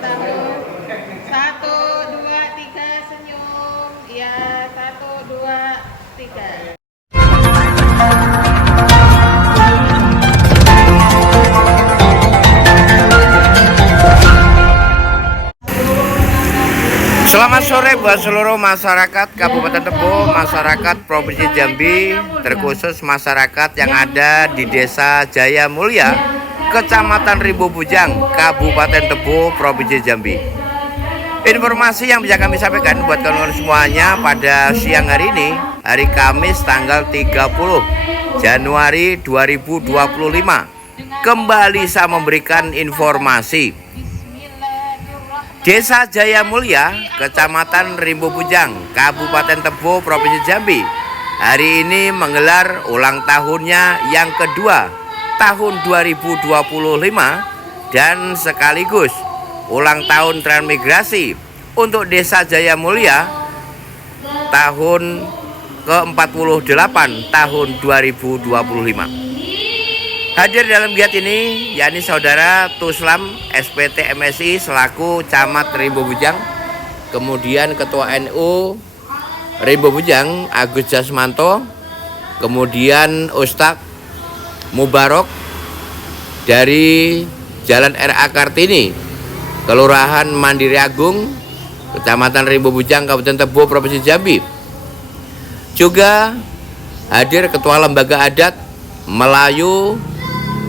tahun. 1, 2, 3 senyum. Ya, 1, 2, 3. Selamat sore buat seluruh masyarakat Kabupaten Tebo, masyarakat Provinsi Jambi, terkhusus masyarakat yang ada di Desa Jaya Mulia, Kecamatan Rimbo Bujang, Kabupaten Tebo, Provinsi Jambi. Informasi yang bisa kami sampaikan buat kawan-kawan semuanya pada siang hari ini, hari Kamis tanggal 30 Januari 2025, kembali saya memberikan informasi. Desa Jaya Mulia, Kecamatan Rimbo Bujang, Kabupaten Tebo, Provinsi Jambi, hari ini menggelar ulang tahunnya yang kedua tahun 2025 dan sekaligus ulang tahun transmigrasi untuk Desa Jaya Mulia tahun ke-48 tahun 2025. Hadir dalam giat ini yakni Saudara Tuslam SPT MSI selaku Camat Rimbo Bujang, kemudian Ketua NU Rimbo Bujang Agus Jasmanto, kemudian Ustadz Mubarok dari Jalan RA Kartini, Kelurahan Mandiri Agung, Kecamatan Rimbo Bujang, Kabupaten Tebo, Provinsi Jambi. Juga hadir Ketua Lembaga Adat Melayu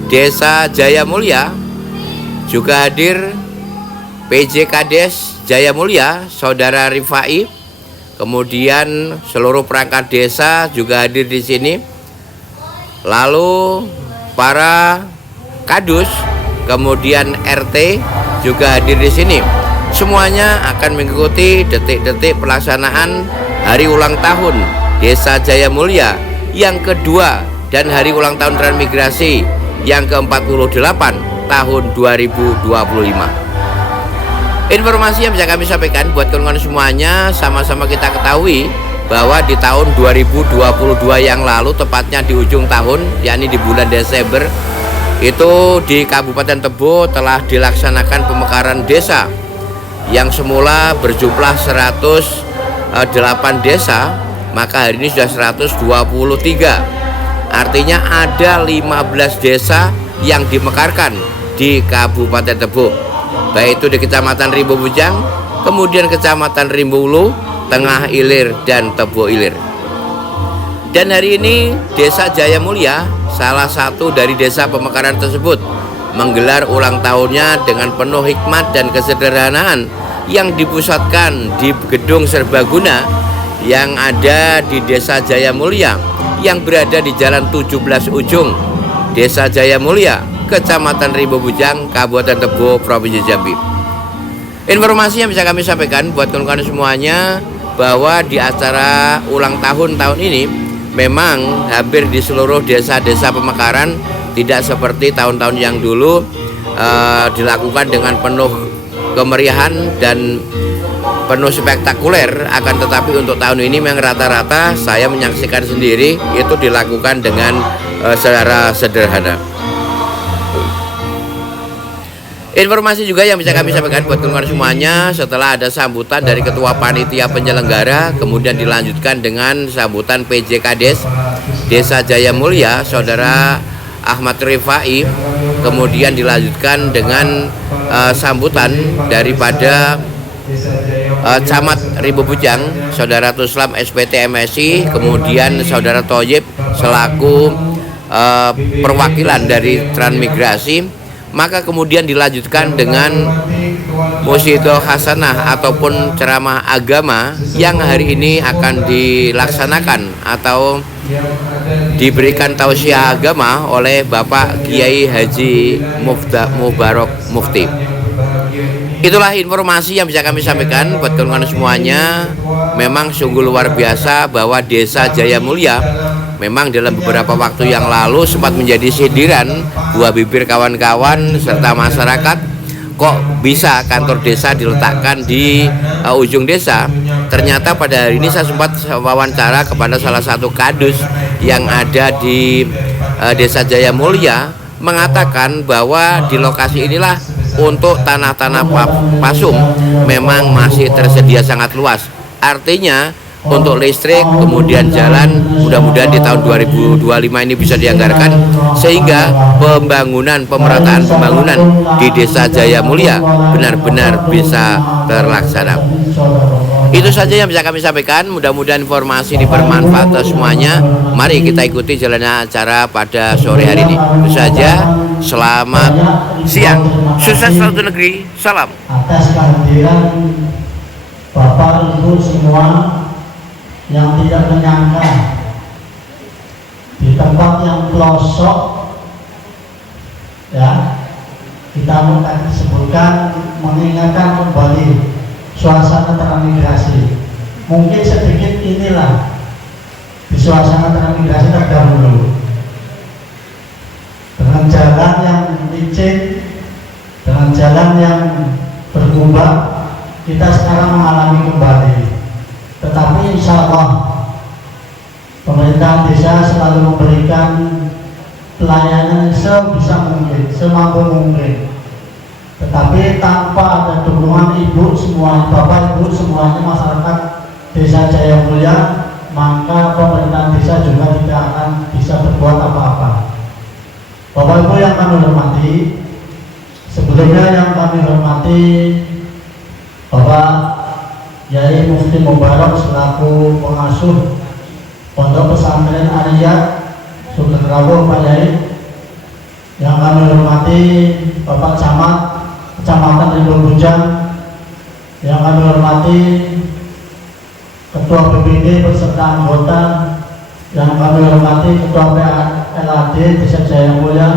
Desa Jaya Mulia, juga hadir PJ Kades Jaya Mulia Saudara Rifai, kemudian seluruh perangkat desa juga hadir di sini. Lalu para kadus, kemudian RT juga hadir di sini. Semuanya akan mengikuti detik-detik pelaksanaan hari ulang tahun Desa Jaya Mulia yang kedua dan hari ulang tahun transmigrasi yang ke-48 tahun 2025. Informasi yang bisa kami sampaikan buat kawan-kawan semuanya, sama-sama kita ketahui bahwa di tahun 2022 yang lalu, tepatnya di ujung tahun, yakni di bulan Desember, itu di Kabupaten Tebo telah dilaksanakan pemekaran desa yang semula berjumlah 108 desa, maka hari ini sudah 123. Artinya ada 15 desa yang dimekarkan di Kabupaten Tebo, baik itu di Kecamatan Rimbo Bujang, kemudian Kecamatan Rimbo Ulu, Tengah Ilir, dan Tebo Ilir. Dan hari ini Desa Jaya Mulia, salah satu dari desa pemekaran tersebut, menggelar ulang tahunnya dengan penuh hikmat dan kesederhanaan yang dipusatkan di Gedung Serbaguna yang ada di Desa Jaya Mulia, yang berada di Jalan 17 Ujung, Desa Jaya Mulia, Kecamatan Rimbo Bujang, Kabupaten Tebo, Provinsi Jambi. Informasi yang bisa kami sampaikan buat kawan-kawan semuanya bahwa di acara ulang tahun ini memang hampir di seluruh desa-desa pemekaran tidak seperti tahun-tahun yang dulu dilakukan dengan penuh kemeriahan dan penuh spektakuler, akan tetapi untuk tahun ini memang rata-rata saya menyaksikan sendiri itu dilakukan dengan secara sederhana. Informasi juga yang bisa kami sampaikan buat kawan-kawan semuanya, setelah ada sambutan dari Ketua Panitia Penyelenggara, kemudian dilanjutkan dengan sambutan PJ Kades Desa Jaya Mulia Saudara Ahmad Rifai, kemudian dilanjutkan dengan sambutan daripada Camat Rimbo Bujang Saudara Tuslam SPT MSI, kemudian Saudara Toyib selaku perwakilan dari transmigrasi. Maka kemudian dilanjutkan dengan Musyidoh Hasanah ataupun ceramah agama yang hari ini akan dilaksanakan atau diberikan tausiah agama oleh Bapak Kiai Haji Mubarok Mufti. Itulah informasi yang bisa kami sampaikan buat kawan-kawan semuanya. Memang sungguh luar biasa bahwa Desa Jaya Mulia memang dalam beberapa waktu yang lalu sempat menjadi sindiran buah bibir kawan-kawan serta masyarakat. Kok bisa kantor desa diletakkan di ujung desa? Ternyata pada hari ini saya sempat wawancara kepada salah satu kadus yang ada di Desa Jaya Mulia, mengatakan bahwa di lokasi inilah untuk tanah-tanah pasung memang masih tersedia sangat luas. Artinya untuk listrik kemudian jalan mudah-mudahan di tahun 2025 ini bisa dianggarkan sehingga pemerataan pembangunan di Desa Jaya Mulia benar-benar bisa terlaksana. Itu saja yang bisa kami sampaikan. Mudah-mudahan informasi ini bermanfaat untuk semuanya. Mari kita ikuti jalannya acara pada sore hari ini. Itu saja. Selamat siang. Sukses selalu negeri. Salam. Atas kehadiran Bapak Ibu semua yang tidak menyangka di tempat yang pelosok, ya, kita tadi sebutkan mengingatkan kembali suasana transmigrasi. Mungkin sedikit inilah di suasana transmigrasi terdahulu dengan jalan yang licin, dengan jalan yang bergubah, kita sekarang mengalami kembali. Tetapi insya Allah pemerintah desa selalu memberikan pelayanan sebisa mungkin, semampu mungkin. Tetapi tanpa ada dukungan ibu semua, bapak ibu semuanya masyarakat Desa Jaya Mulia, maka pemerintah desa juga tidak akan bisa berbuat apa-apa. Bapak ibu yang kami hormati, sebelumnya yang kami hormati Bapak Yai Mufti Mubarak selaku pengasuh Pondok Pesantren Ariyat Sugeng Rawuh Pak Yai, yang kami hormati Bapak Camat Kecamatan Rimbo Bujang, yang kami hormati Ketua BPD beserta anggota, yang kami hormati Ketua PLAD Desa Jaya Mulia,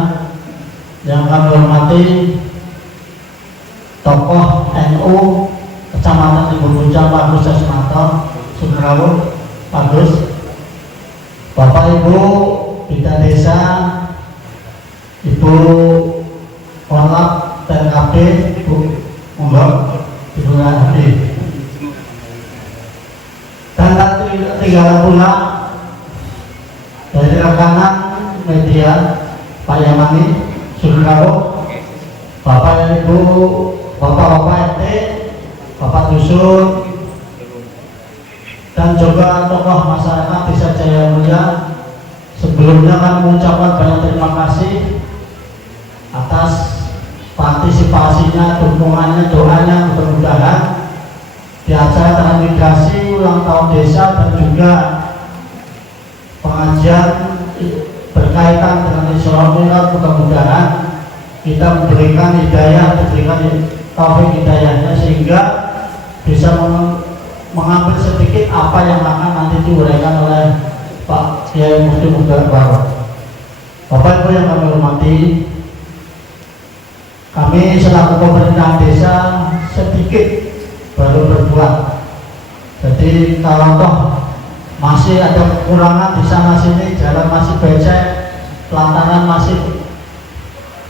yang kami hormati tokoh NU Kecamatan Rimbo Bujang Pak Gus Jasmanto Sugeng Rawuh, Pak Gus, Bapak Ibu Bida Desa, Ibu Warlap TNKB, Ibu Mbak, Ibu Hadi, dan tinggal pula dari rekanan media Pak Yamani Sugeng Rawuh, Bapak dan Ibu, Bapak-bapak RT, Bapak Dusun, dan juga tokoh masyarakat Desa Jaya Mulia. Sebelumnya kami mengucapkan banyak terima kasih atas partisipasinya, dukungannya, doanya. Mudah-mudahan di acara transmigrasi ulang tahun desa dan juga pengajian berkaitan dengan Isra Mi'raj, mudah-mudahan kita memberikan hidayah, diberikan taufik hidayahnya sehingga bisa mengambil sedikit apa yang akan nanti diuraikan oleh Pak Kiai Mufti Mubarak. Bapak Ibu yang kami hormati, kami selaku pemerintah desa sedikit baru berbuat. Jadi kalau toh masih ada kekurangan di sana sini, jalan masih becek, pelantaran masih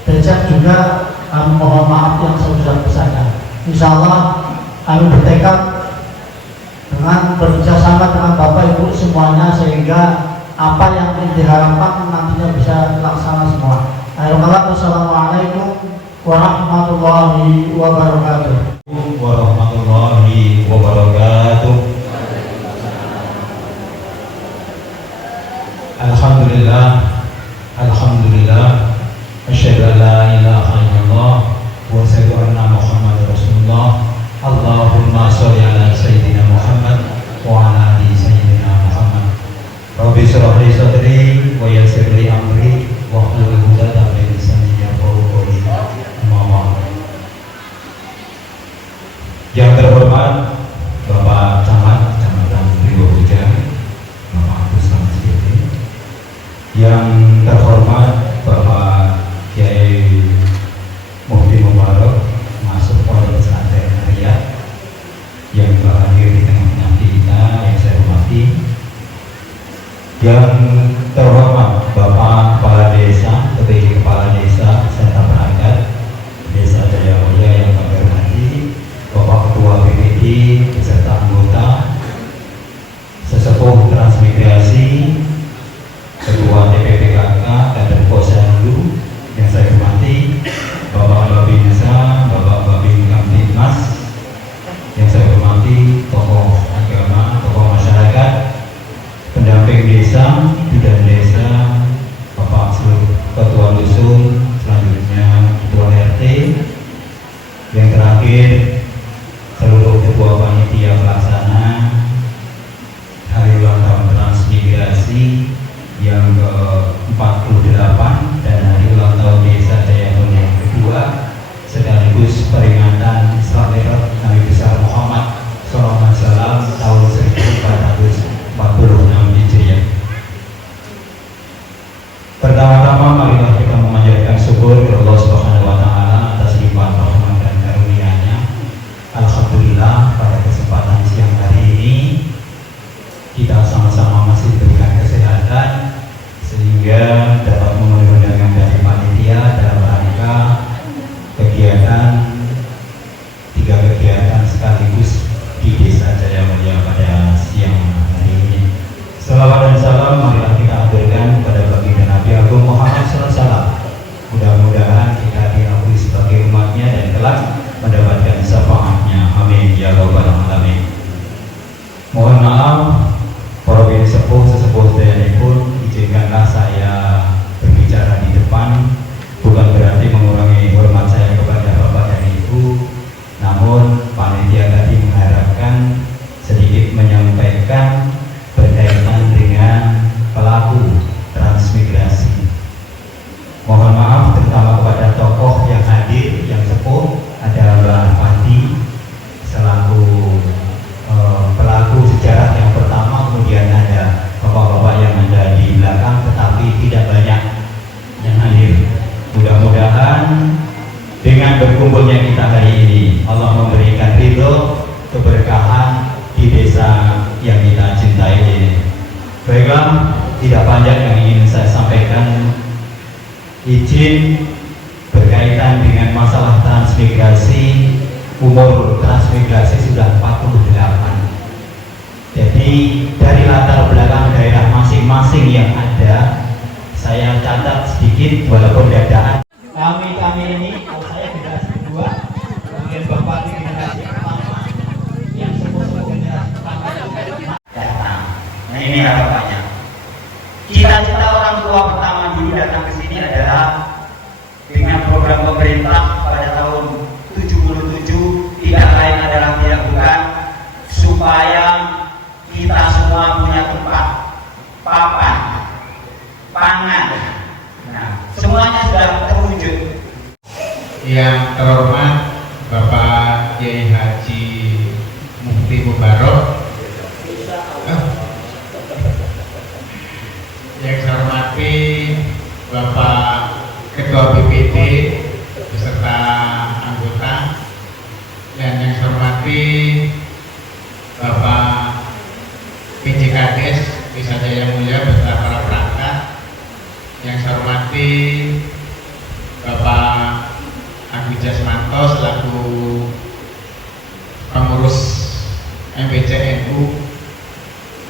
becek juga, kami mohon maaf yang sebesar-besarnya. Insya Allah kami bertekad dengan bekerjasama dengan Bapak Ibu semuanya sehingga apa yang diharapkan nantinya bisa terlaksana semua. Assalamualaikum warahmatullahi wabarakatuh. Warahmatullahi wabarakatuh. Alhamdulillah, alhamdulillah. Asyhadu an la ilaha illallah wa asyhadu anna Muhammadar Rasulullah. Allahumma sholli ala sayyidina Muhammad wa ala ali sayyidina Muhammad. Rabbi shrah li sadri wa yassir li amri wa hlul 'uqdatam min lisani yafqahu qawli. Yang terhormat Bapak Camat Kecamatan Rimbo Bujang, Bapak Agus Samsudin. Yang terhormat Bapak Kiai Mufti Mubarak masuk Pondok Pesantren Ariyat yang hadir di tengah-tengah kita, yang saya hormati. Yang terhormat Bapak Kepala Desa, PJ Kepala Desa serta perangkat Desa Jaya Mulia yang kami hormati, Bapak Ketua BPD beserta anggota, sesepuh transmigrasi, Ketua DPPKK dan Posyandu yang saya hormati, Bapak Babinsa, sekaligus peringatan Isra Mi'raj Nabi besar Muhammad SAW tahun 1446 Hijriah. Pertama-tama marilah kita memanjatkan syukur kepada Allah Subhanahu wa taala atas limpahan rahmat dan karunia-Nya. Alhamdulillah pada kesempatan siang hari ini kita sama-sama masih diberikan kesehatan sehingga dapat memenuhi undangan dari panitia dalam rangka tiga kegiatan sekaligus di Desa Jaya Mulia pada siang hari ini. Selawat dan salam marilah kita aturkan kepada baginda Nabi Agung Muhammad SAW. Mudah-mudahan kita diakui sebagai umatnya dan kelak mendapatkan syafaatnya. Amin ya rabbal alamin. Mohon maaf para bini sesepuh sedaya pun, izinkanlah saya berbicara di depan, bukan berarti mengurangi hormat saya kepada Bapak dan Ibu, namun panitia tadi mengharapkan sedikit menyampaikan berkaitan dengan pelaku transmigrasi. Mohon maaf terutama kepada tokoh yang hadir, yang sepuh, ada Mbak Fandi selaku pelaku sejarah yang pertama, kemudian ada bapak-bapak yang ada di belakang, tetapi tidak banyak yang hadir. Mudah-mudahan dengan berkumpulnya kita hari ini, Allah memberikan ridho, keberkahan di desa yang kita cintai ini. Baiklah, tidak panjang yang ingin saya sampaikan. Izin berkaitan dengan masalah transmigrasi. Umur transmigrasi sudah 48. Jadi dari latar belakang daerah masing-masing yang ada, saya catat sedikit walaupun dadaan. Kami ini, kalau saya generasi kedua, kemudian Bapak di generasi pertama, yang sepuh-sepuh generasi pertama datang. Nah ini harapannya. Cita-cita orang tua pertama dulu datang ke sini adalah dengan program pemerintah pada tahun 77, tidak lain adalah tidak bukan supaya kita semua punya tempat, papan, pangan. Nah, semuanya sudah terwujud. Yang terhormat Bapak Kiai Haji Mufti Mubarok, yang saya hormati Bapak Ketua BPD beserta anggota, dan yang saya hormati Bapak PJKDes Desa Jaya Mulia beserta para perangkat, yang saya hormati Bapak Agus Jasmanto selaku pengurus MPCNU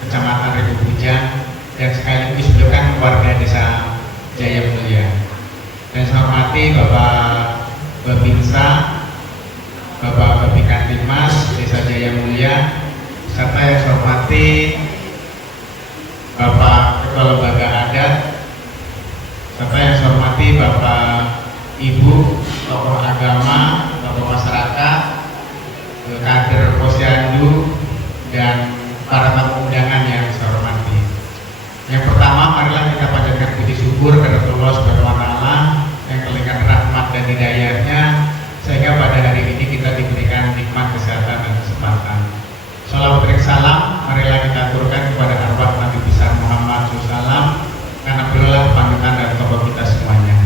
Kecamatan Rebubujan, dan sekaligus beliau kan warga Desa Jaya Mulia. Dan saya hormati Bapak Babinsa, Bapak Babinkantimas Desa Jaya Mulia, serta yang saya hormati Bapak Ketua Lembaga Adat, serta yang saya hormati Bapak Ibu tokoh agama, tokoh masyarakat, kader Posyandu, dan para tamu undangan yang saya hormati. Yang pertama, marilah kita panjatkan puji syukur kepada Allah Subhanahu wa taala yang memberikan rahmat dan hidayahnya sehingga pada hari ini kita diberikan nikmat kesehatan dan kesempatan. Shalawat dan salam marilah kita aturkan kepada arwah Nabi besar Muhammad SAW, karena beliaulah panutan dan tokoh kita semuanya.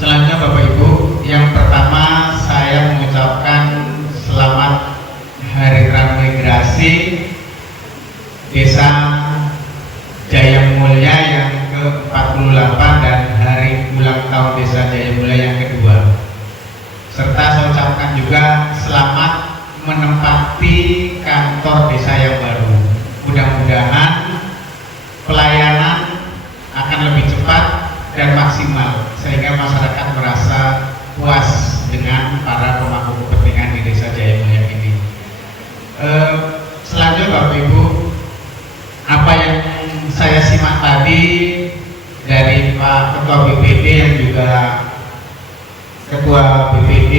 Selanjutnya Bapak Ibu, yang pertama saya mengucapkan selamat Hari Transmigrasi Desa Jaya Mulia yang ke-48 dan Hari Ulang Tahun Desa Jaya Mulia yang kedua. Serta saya ucapkan juga selamat menempati kantor desa yang baru. Mudah-mudahan pelayanan akan lebih cepat dan maksimal sehingga masyarakat merasa puas dengan para pemangku kepentingan di Desa Jaya Mulia ini. Selanjutnya Bapak Ibu, apa yang saya simak tadi dari Pak Ketua BPD yang juga Ketua BPD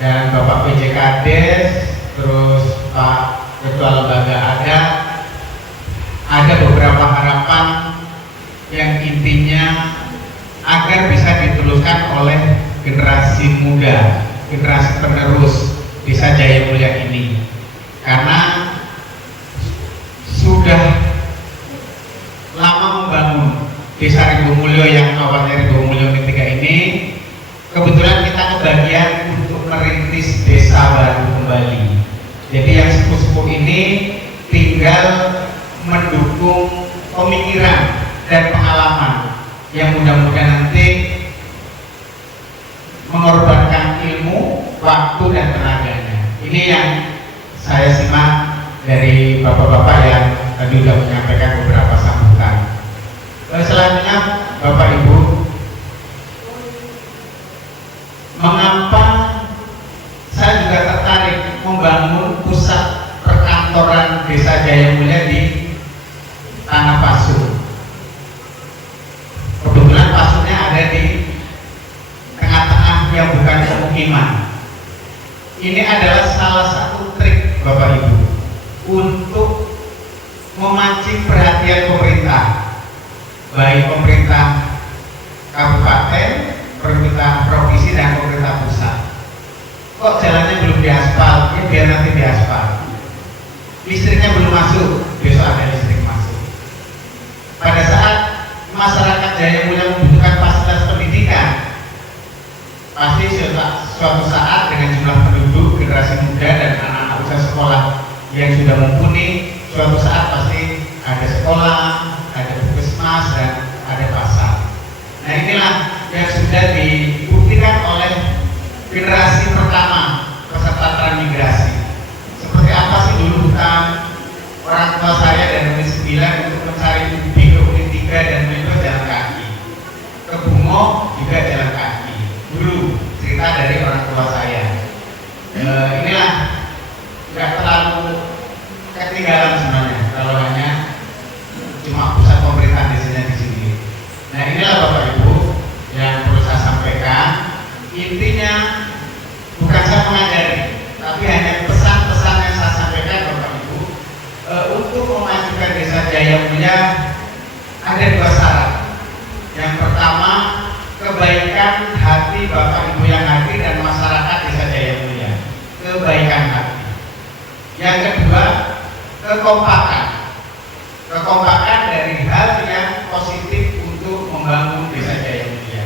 dan Bapak PJKDes, terus Pak Ketua Lembaga Adat, ada beberapa harapan yang intinya agar bisa diteruskan oleh generasi muda, generasi penerus Desa Jaya Mulia ini, karena sudah lama membangun Desa Rido Mulyo yang awalnya Rido Mulyo ketiga ini. Kebetulan kita kebagian untuk merintis desa baru kembali. Jadi yang sepuh-sepuh ini tinggal mendukung pemikiran dan pengalaman yang mudah-mudahan nanti mengorbankan ilmu, waktu, dan tenaganya. Ini yang saya simak dari bapak-bapak yang tadi sudah menyampaikan beberapa sambutan. Selanjutnya, Bapak Ibu, mengapa saya juga tertarik membangun pusat perkantoran Desa Jaya Mulia di Tanah Pasu? Kebetulan Pasunya ada di tengah-tengah yang bukan pemukiman. Ini adalah salah satu trik Bapak Ibu untuk memancing perhatian pemerintah, baik pemerintah kabupaten, pemerintah provinsi, dan pemerintah pusat. Kok jalannya belum diaspal? Ya biar nanti diaspal. Listriknya belum masuk, besok ada listrik masuk. Pada saat masyarakat Jaya Mulia membutuhkan fasilitas pendidikan, pasti suatu saat dengan jumlah penduduk, generasi muda, dan anak-anak usia sekolah yang sudah mumpuni, suatu saat pasti ada sekolah, ada puskesmas, dan ada pasar. Nah, inilah yang sudah dibuktikan oleh generasi pertama peserta transmigrasi. Seperti apa sih dulu hutang orang tua saya dan Unit 9 untuk mencari ubi ke Unit 3 dan Unit 2 jalan kaki, ke Bungo juga jalan kaki. Dulu cerita dari orang tua saya. Inilah nggak terlalu ketinggalan sebenarnya kalau hanya cuma pusat pemerintahan desanya di sini. Nah, inilah Bapak Ibu yang perlu saya sampaikan. Intinya bukan saya mengajari, tapi hanya pesan-pesan yang saya sampaikan Bapak Ibu. Untuk memajukan Desa Jaya Mulia ada dua syarat. Yang pertama, kebaikan hati Bapak Ibu yang hadir dan masyarakat Desa Jaya Mulia, kebaikan hati. Yang kedua, kekompakan dari hal yang positif untuk membangun Desa Jaya Mulia.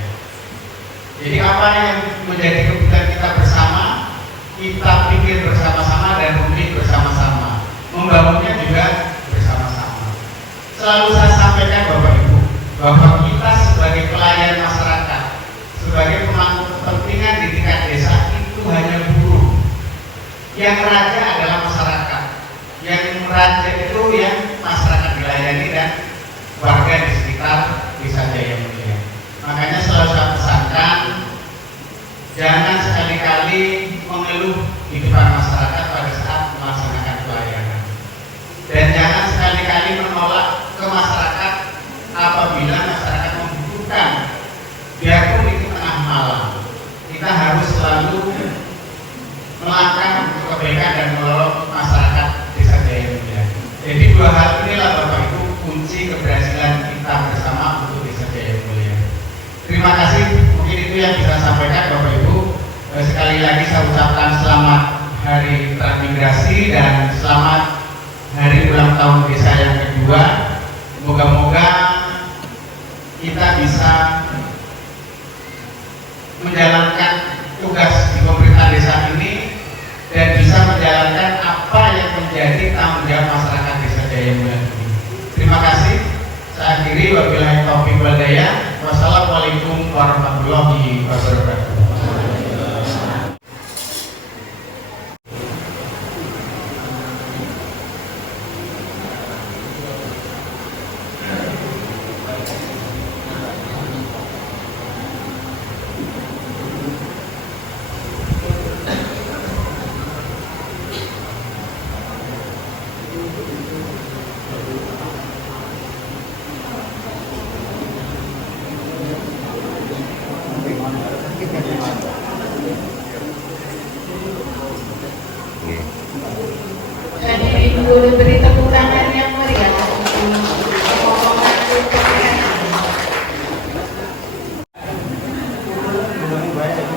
Jadi apa yang menjadi kebutuhan kita bersama, kita pikir bersama-sama dan memilih bersama-sama, membangunnya juga bersama-sama. Selalu saya sampaikan Bapak Ibu bahwa kita sebagai pelayan masyarakat, sebagai pemangku kepentingan di tingkat desa itu hanya buruh. Yang raja adalah masyarakat. Yang raja itu yang masyarakat dilayani dan warga di sekitar Desa Jaya Mulia. Makanya selalu saya pesankan, jangan sekali-kali mengeluh di depan masyarakat pada saat melaksanakan pelayanan, dan jangan sekali-kali menolak ke masyarakat apabila masyarakat membutuhkan, biarpun itu tengah malam. Kita harus selalu melangkah untuk kebaikan dan menolong masyarakat Desa Jaya Mulia. Jadi dua hal inilah Bapak Ibu kunci keberhasilan kita bersama untuk Desa Jaya Mulia. Terima kasih, mungkin itu yang bisa saya sampaikan Bapak Ibu. Sekali lagi saya ucapkan selamat Hari Transmigrasi dan selamat Hari Ulang Tahun Desa yang kedua. Moga-moga kita bisa menjalankan tugas di pemerintah desa ini dan bisa menjalankan apa yang menjadi tanggung jawab masyarakat Desa Jaya Mulia ini. Terima kasih. Saya akhiri, wabillahi taufiq wal hidayah. Wassalamualaikum warahmatullahi wabarakatuh. Jadi dulu beri tepuk tangan yang meriah. Terima kasih.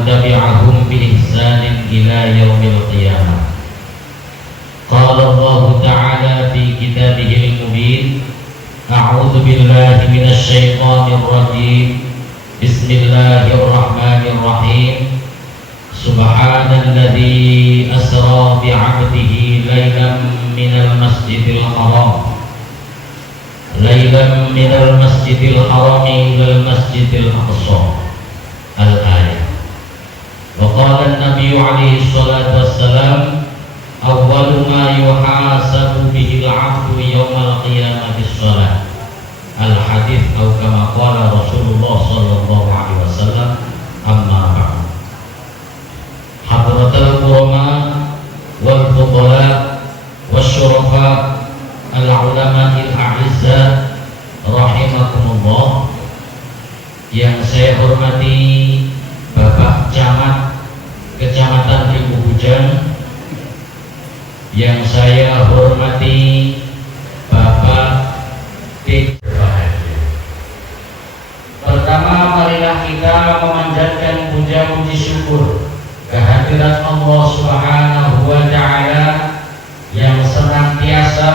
ومن تبعهم بإحسان إلى يوم القيامة. قال الله تعالى في كتابه المبين: أعوذ بالله من الشيطان الرجيم. بسم الله الرحمن الرحيم. سبحان الذي أسرى بعبده ليلا من المسجد الحرام إلى المسجد الأقصى. الآية. وقال النبي عليه الصلاة والسلام: أول ما يحاسب به العبد يوم القيامة الصلاة. الحديث أو كما قال رسول الله صلى الله عليه وسلم. أما بعد. Hadratul ulama wal fudala wasyurafa al-ulama'il a'izza rahimakumullah, yang saya hormati Bapak Camat Kecamatan Ribu Hujan, yang saya hormati Bapak Dik. Pertama, marilah kita memanjatkan puja-puji syukur kehadirat Allah Subhanahu wa Ta'ala yang senantiasa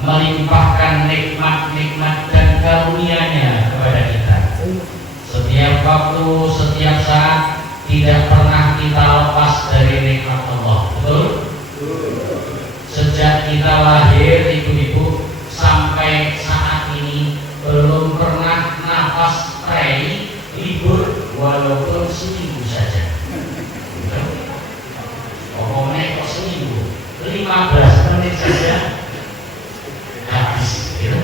melimpahkan nikmat-nikmat dan karunia-Nya kepada kita. Setiap waktu, setiap saat, tidak pernah kita lepas dari nikmat Allah. Betul? Sejak kita lahir, ibu-ibu, sampai saat ini belum pernah nafas prei libur walaupun seminggu saja. Omongnya kok seminggu, 15 menit saja habis, gitu.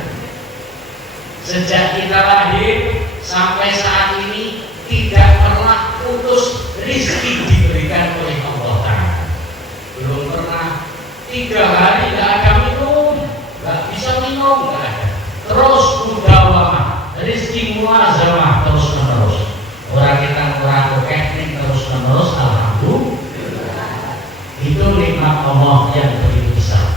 Sejak kita lahir sampai saat ini tidak pernah putus rizki diberikan oleh Allah Ta'ala. Belum pernah 3 hari tidak ada minum, nggak bisa minum, nggak ada. Terus mudawamah, rizki muazamah terus menerus. Orang kita kurang teknik terus menerus, alhamdulillah. Itu nikmat Allah yang begitu besar.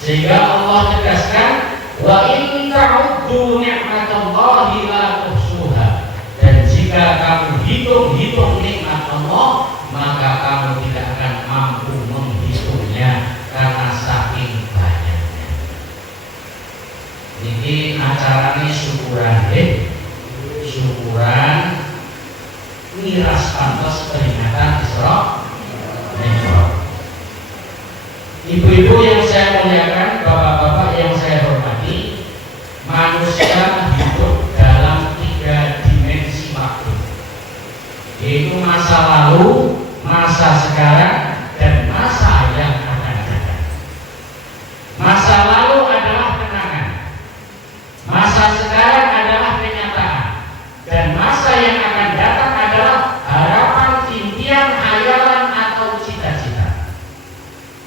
Sehingga Allah tegaskan, wa in ta'uddu ni'matallahi la tuhsuha. Dan jika kamu hitung-hitung nikmat Allah, maka kamu tidak akan mampu menghitungnya karena saking banyaknya. Ini acaranya syukuran, syukuran miras pantas peringatan Isra Mi'raj. Ibu-ibu yang saya muliakan, bapak-bapak yang saya hormati, manusia hidup dalam 3 dimensi waktu, yaitu masa lalu, masa sekarang, dan masa yang akan datang. Masa lalu adalah kenangan, masa sekarang adalah kenyataan, dan masa yang akan datang adalah harapan, impian, hayalan, atau cita-cita.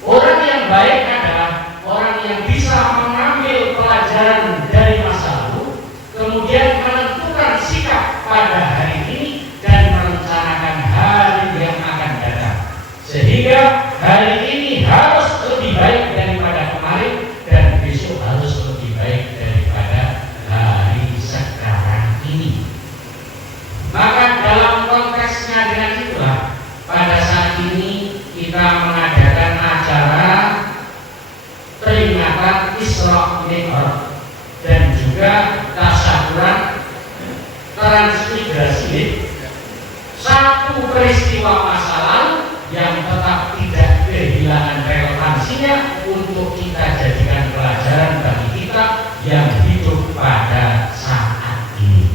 Orang yang baik adalah orang yang bisa mengambil pelajaran dari masa lalu, kemudian menentukan sikap pada hari ini dan merencanakan hari yang akan datang, sehingga hari ini harus lebih baik daripada kemarin dan besok harus lebih baik daripada hari sekarang ini. Maka dalam konteksnya dengan itulah, pada saat ini kita mengadakan acara peringatan Isra Mi'raj dan juga tasyakuran transmigrasi, satu peristiwa masa lalu yang tetap tidak kehilangan relevansinya untuk kita jadikan pelajaran bagi kita yang hidup pada saat ini.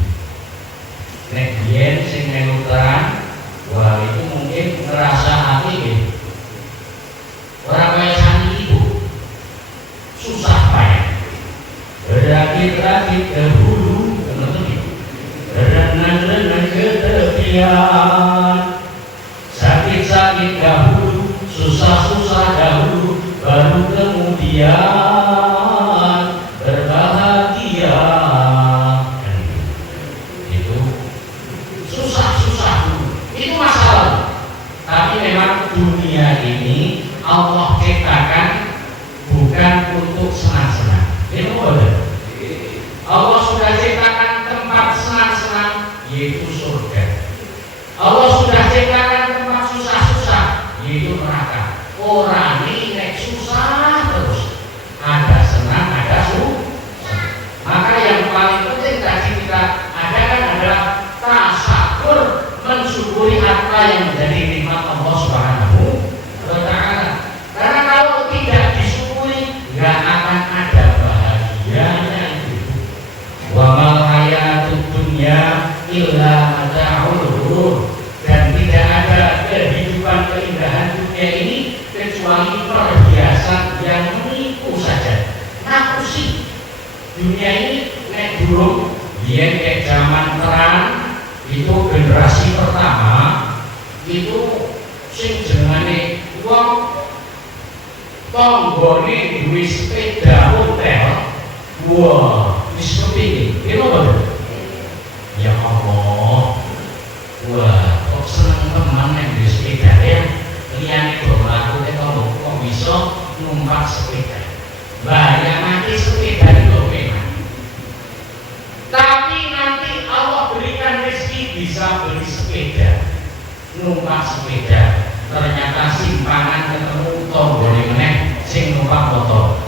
Nek biyen sing melu terang, wah itu mungkin ngerasa hati gitu. Orang kaya sani itu susah payah, berakit-rakit ke hulu, berenang-renang ke tepian, sakit-sakit dahulu, susah-susah dahulu, baru kemudian berbahagia. Itu susah-susah dulu, itu masalah. Tapi memang dunia ini Allah ciptakan bukan untuk senang-senang. Itu boleh. Allah sudah ciptakan tempat senang-senang, yaitu surga. Allah sudah ciptakan itulah yang menjadi nikmat Allah Subhanahu wa Ta'ala. Karena kalau tidak disyukuri, nggak akan ada bahagianya itu. Wa mal hayatud dunya illa mata'ul ghurur. Dan tidak ada kehidupan keindahan dunia ini kecuali perhiasan yang menipu saja. Aku sih dunia ini nek durung biyen kayak zaman perang itu generasi pertama itu sing jenenge wong tanggane duwe sepeda hotel. Wah, wis kepingin. Iki lho. Ya Allah. Wah, kok seneng teman nek duwe sepeda ya. Liyane do mlaku kok bisa numpak sepeda. Bayangake sepeda itu memang. Tapi nanti Allah berikan rezeki bisa beli sepeda, numpak sepeda. Ternyata simpangan ketemu tonggone meneh sing numpak motor.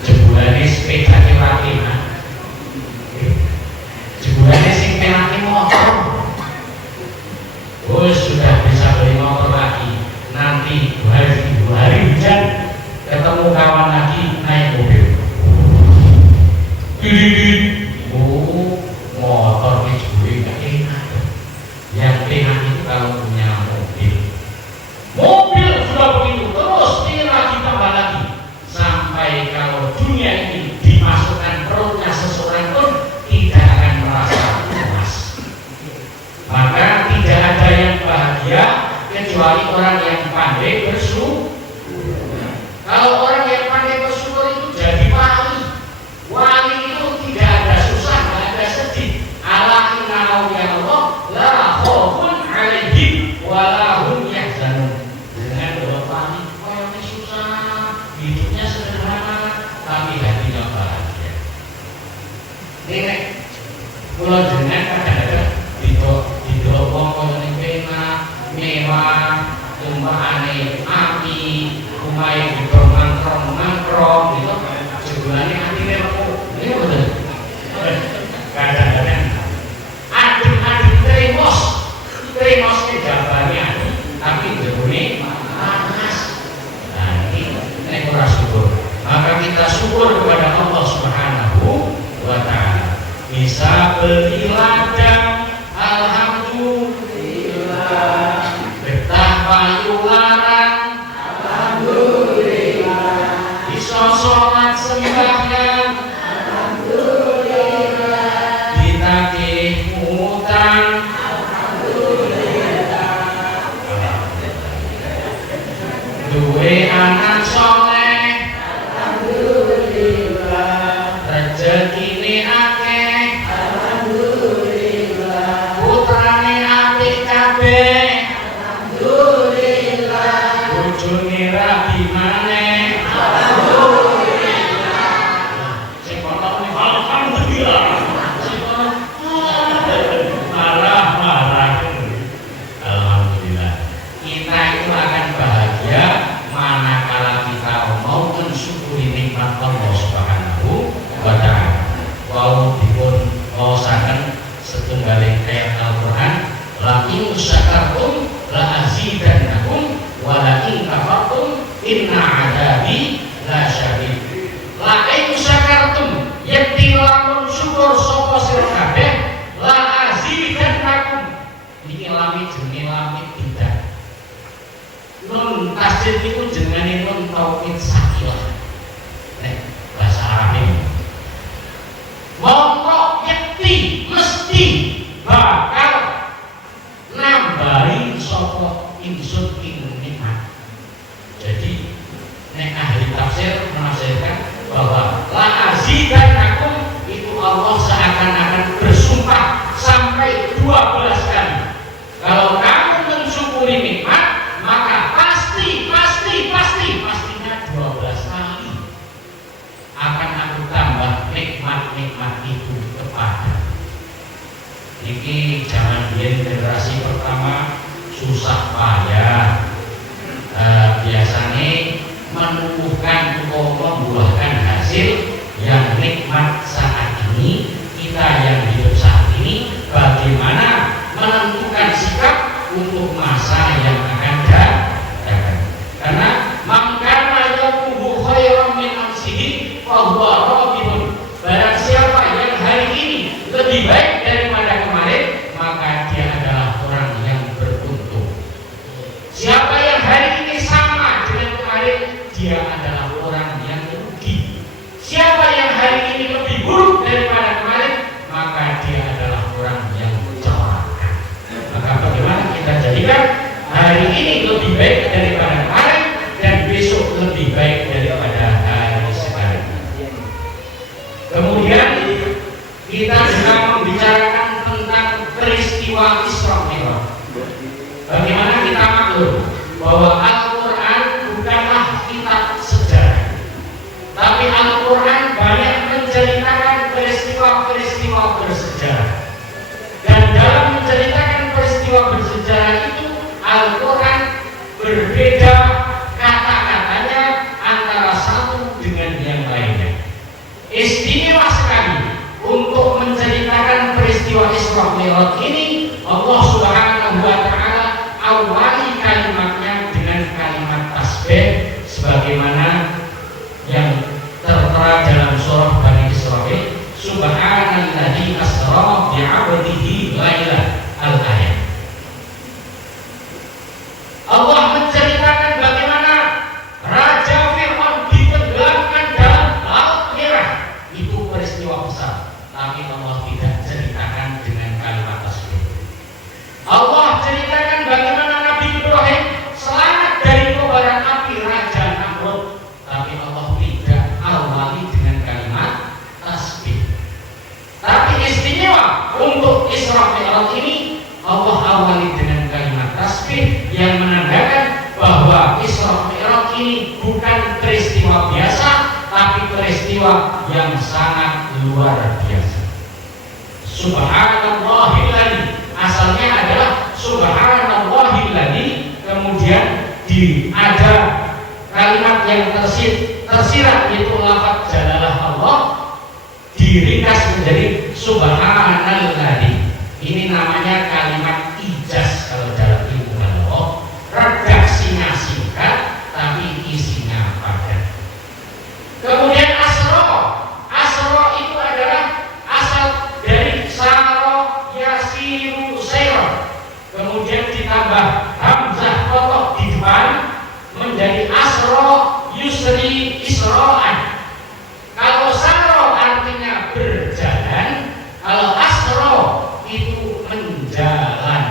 Jebulane sepeda ki ora enak. Jebulane sing penake motor. Oh, sudah bisa beli motor lagi. Nanti dua hari hujan ketemu kawan lagi naik mobil. Oh, motor ini gak enak. Yang enak itu kalau punya mobil. Mobil sudah begitu, terus ini lagi tambah lagi. Sampai kalau dunia ini dimasukkan perutnya seseorang pun tidak akan merasa puas. Maka tidak ada yang bahagia kecuali orang yang pandai bersyukur. Kalau orang yang pandai bersyukur itu jadi wali. Wali itu tidak ada susah, tidak ada sedih. Ala inna awliya Allah la khaufun 'alaihim wa la hum yahzanun. Dengan doa wali, orang yang susah, hidupnya sederhana, tapi hatinya bahagia. Ini kula jenengan kadang-kadang dido wong yang pena, mewah, tumpakane api, umai mangkrong gitu. Sebulannya hati lemu. Ini betul. Kadang-kadang adem-adem teremos ke gambarnya, tapi jeruni panas. Nah ini kurang syukur. Maka kita syukur kepada Allah Subhanahu wa Ta'ala. Bisa beli ladang, alhamdulillah. Betapa yularang, alhamdulillah. Bisa sholat sembahyang, alhamdulillah. Ditagih utang, alhamdulillah. Duwe anak soleh, alhamdulillah. Rezekine akeh, alhamdulillah. Putrane apik kabeh, alhamdulillah. Bojone rabi maneh, alhamdulillah. Sing kono alhamdulillah. Sing kono marah-marah. Alhamdulillah. Kita itu akan bahagia manakala kita mau mensyukuri nikmat Allah Subhanahu wa Ta'ala. Wau dipun waosaken setunggaling ayat Al-Qur'an, la in syakartum la azidannakum wa la in kafartum inna adabi la syadid. La in syakartum yakti lamun syukur sapa sira kabeh la azidannakum. Iki lamit jenenge lamit tidak. Nun tasdid itu jenenge nun tauhid sakilah. Nek bahasa Arab ini. Mongko yakti mesti bakal nambahi sapa ingsun ing nikmat. Jadi nek ahli tafsir menafsirkan bahwa la azidannakum itu Allah seakan-akan bersumpah sampai 12 kali. Kalau kamu mensyukuri nikmat, maka pastinya 12 kali akan aku tambah nikmat-nikmat itu kepada. Niki zaman biyen generasi pertama susah payah. Biasanya menumbuhkan atau membuahkan hasil yang nikmat saat ini. Kita yang hidup saat ini bagaimana menentukan untuk masa yang akan datang. Karena mangkana yaumuhu khairan min amsihi fa huwa radihun. Barang siapa yang hari ini lebih baik daripada kemarin, maka dia adalah orang yang beruntung. Siapa yang hari ini sama dengan kemarin, dia adalah orang yang rugi. Siapa yang hari ini lebih buruk daripada kemarin, maka dia adalah orang yang celaka. Maka bagaimana kita jadikan hari ini lebih baik daripada kemarin dan besok lebih baik daripada hari sekarang. Kemudian kita juga membicarakan tentang peristiwa Isra Mi'raj. Bagaimana kita maklum bahwa Al-Quran bukanlah kitab sejarah, tapi Al-Quran banyak menceritakan peristiwa-peristiwa bersejarah. Dan dalam menceritakan peristiwa bersejarah itu, Al-Quran berbeda kata-katanya antara satu dengan yang lainnya. Istimewa sekali untuk menceritakan peristiwa Isra Mi'raj ini. Allah Subhanahu wa Ta'ala awali kalimatnya dengan kalimat tasbih sebagaimana yang tertera dalam surah Bani Israil, Subhanalladzi asra bi'abdihi lailan, al-ayat. Allah menceritakan bagaimana Raja Fir'aun ditenggelamkan dalam laut merah. Itu peristiwa besar, tapi Allah tidak ceritakan dengan kalimat tasbih. Allah ceritakan bagaimana Nabi Ibrahim selamat dari kobaran api Raja Namrud, tapi Allah tidak awali dengan kalimat tasbih. Tapi istimewa untuk Isra Mi'raj ini, Allah awali dengan kalimat tasbih yang menandakan bahwa Isra Mi'raj ini bukan peristiwa biasa, tapi peristiwa yang sangat luar biasa. Subhanallahilladzi, asalnya adalah Subhanallahilladzi, kemudian ada kalimat yang tersirat yaitu lafaz jalalah Allah diringkas menjadi Subhanalladzi. Ini namanya kalimat ijaz kalau dalam ilmu balaghah, redaksinya singkat tapi isinya padat. Kemudian asro itu adalah asal dari saro yasiru sayra, kemudian ditambah hamzah kokoh di depan menjadi asro yusri isro'an. Kalau saro artinya berjalan, kalau asro itu menjalankan.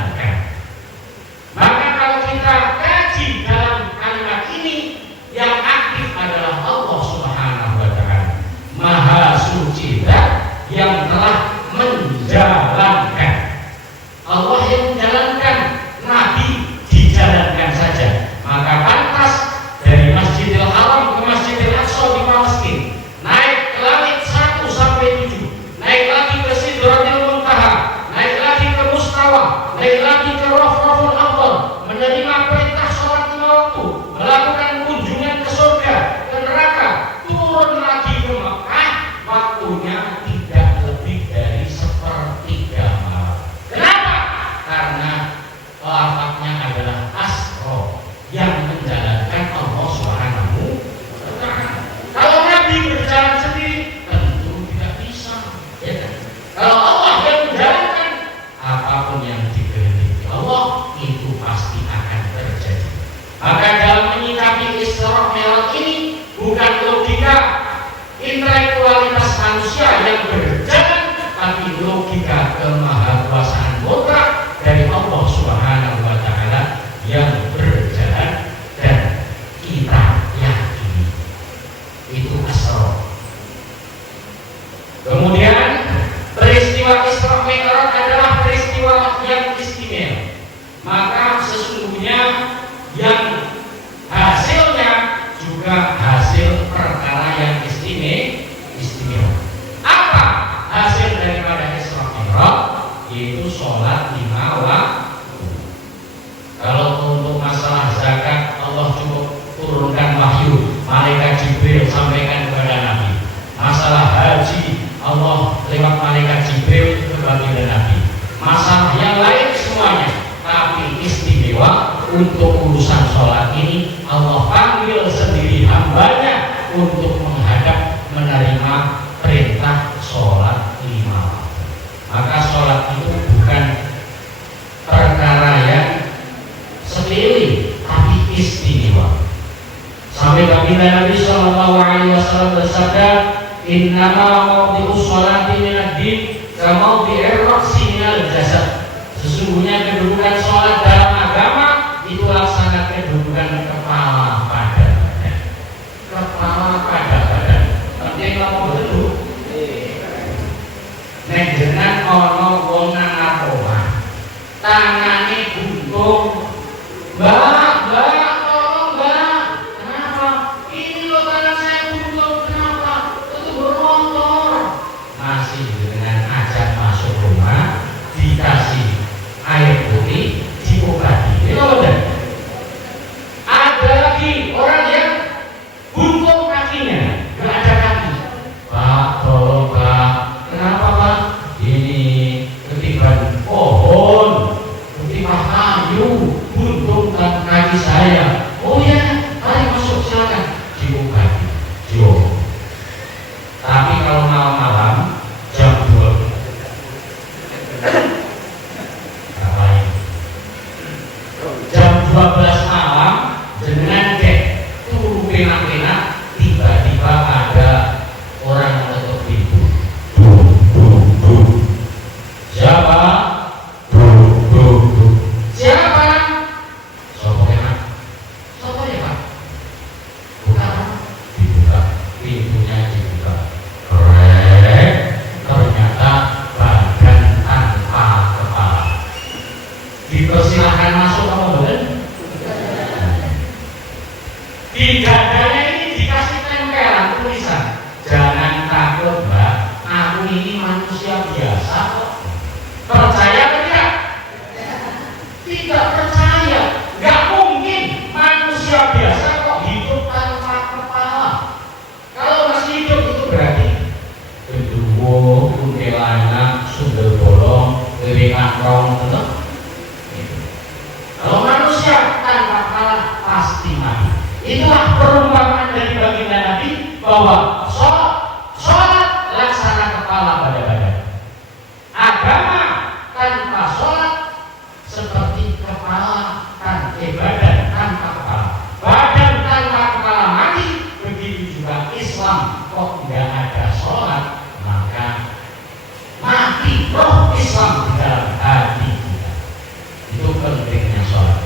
panggil sendiri hambanya untuk menghadap menerima perintah sholat 5 waktu. Maka sholat itu bukan perkara yang sepele, tapi istimewa. Sampai baginda Nabi Sallallahu Alaihi Wasallam bersabda, Innama mawdi'us sholati minad-din kama mawdi'ir ra'si minal jasad. Sesungguhnya kedudukan sholat dalam agama itu laksana kedudukan kepala pada badan. Kepala pada badan. Artinya ngomong betul. Nek jenengan ono wong nang narkoba, tangane buntung, Mbak, tolong Mbak. Kenapa? Ini loh tangan saya buntung. Kenapa? Itu bermotor. Masih dengan ajak masuk rumah, dikasih air putih, diobati. Itu benar. Ada lagi orang yang buntung kakinya, nggak ada kaki. Pak, tolong Pak. Kenapa Pak? Ini ketiban pohon, ketiban kayu, buntung kaki saya. Oh ya, mari masuk silakan. Diobati, diobati. Tapi kalau malam-malam jam 2 jam 12 malam dengan dek turu pena-pena, tiba-tiba ada orang mengetuk pintu. Siapa? Siapa? Sopo ya? Sopo ya Pak? Buka, dibuka, pintunya dibuka. Ternyata badan tanpa kepala. Dipersilahkan masuk apa benar? Di dadanya ini dikasih tempelan tulisan, jangan takut Mbak, aku ini manusia biasa kok. Percaya atau tidak? Tidak percaya. Gak mungkin manusia biasa kok hidup tanpa kepala. Kalau masih hidup itu berarti genderuwo, kuntilanak, sundel bolong, lele kantong, betul? Kalau manusia tanpa kepala pasti mati. Itulah perumpamaan dari baginda Nabi bahwa sholat laksana kepala pada badan. Agama tanpa sholat seperti kepala badan tanpa kepala. Badan tanpa kepala mati. Begitu juga Islam kok tidak ada sholat, maka mati roh Islam di dalam hati kita. Itu pentingnya sholat.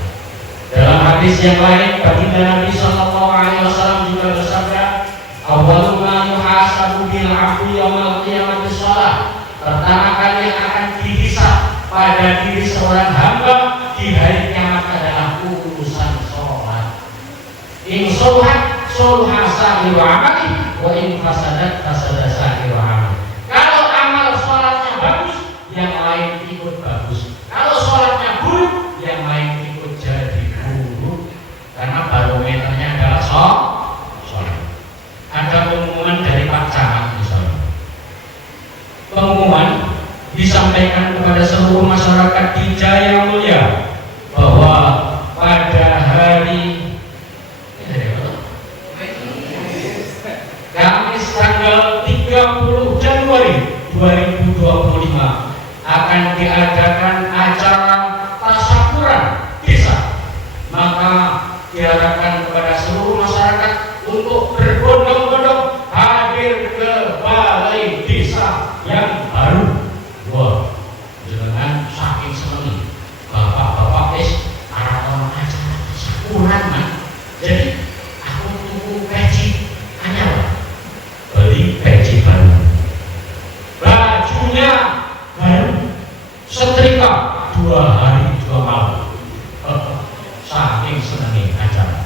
Dalam hadis yang lain, baginda Nabi Sallallahu Alaihi Wasallam juga bersabda, "Awwalu ma yuhasabu bil 'abdi yaumil qiyamati shalah." Pertama kali yang akan dihisab pada diri seorang hamba di hari kiamat adalah urusan sholat. In sholat, sholat sahiru amali, wa in fasadat, fasadat sahiru amali. Kalau amal sholatnya bagus, yang lain ikut bagus. Kalau sholatnya buruk, yang lain ikut jadi buruk. Karena barometernya adalah sholat. Ada pengumuman dari Pak Camat misalnya. Pengumuman disampaikan kepada seluruh masyarakat di Jaya Mulia bahwa pada hari Kamis tanggal 30 Januari 2025 akan diadakan acara tasyakuran desa. Maka diharapkan kepada seluruh masyarakat untuk berbondong-bondong hadir ke balai desa yang baru. Wah, dengan saking seneng bapak-bapak para orang acara tasyakuran man. Jadi aku tunggu peci anyar, beli peci baru, bajunya baru, setrika 2 hari 2 malam. Saking senengnya acara.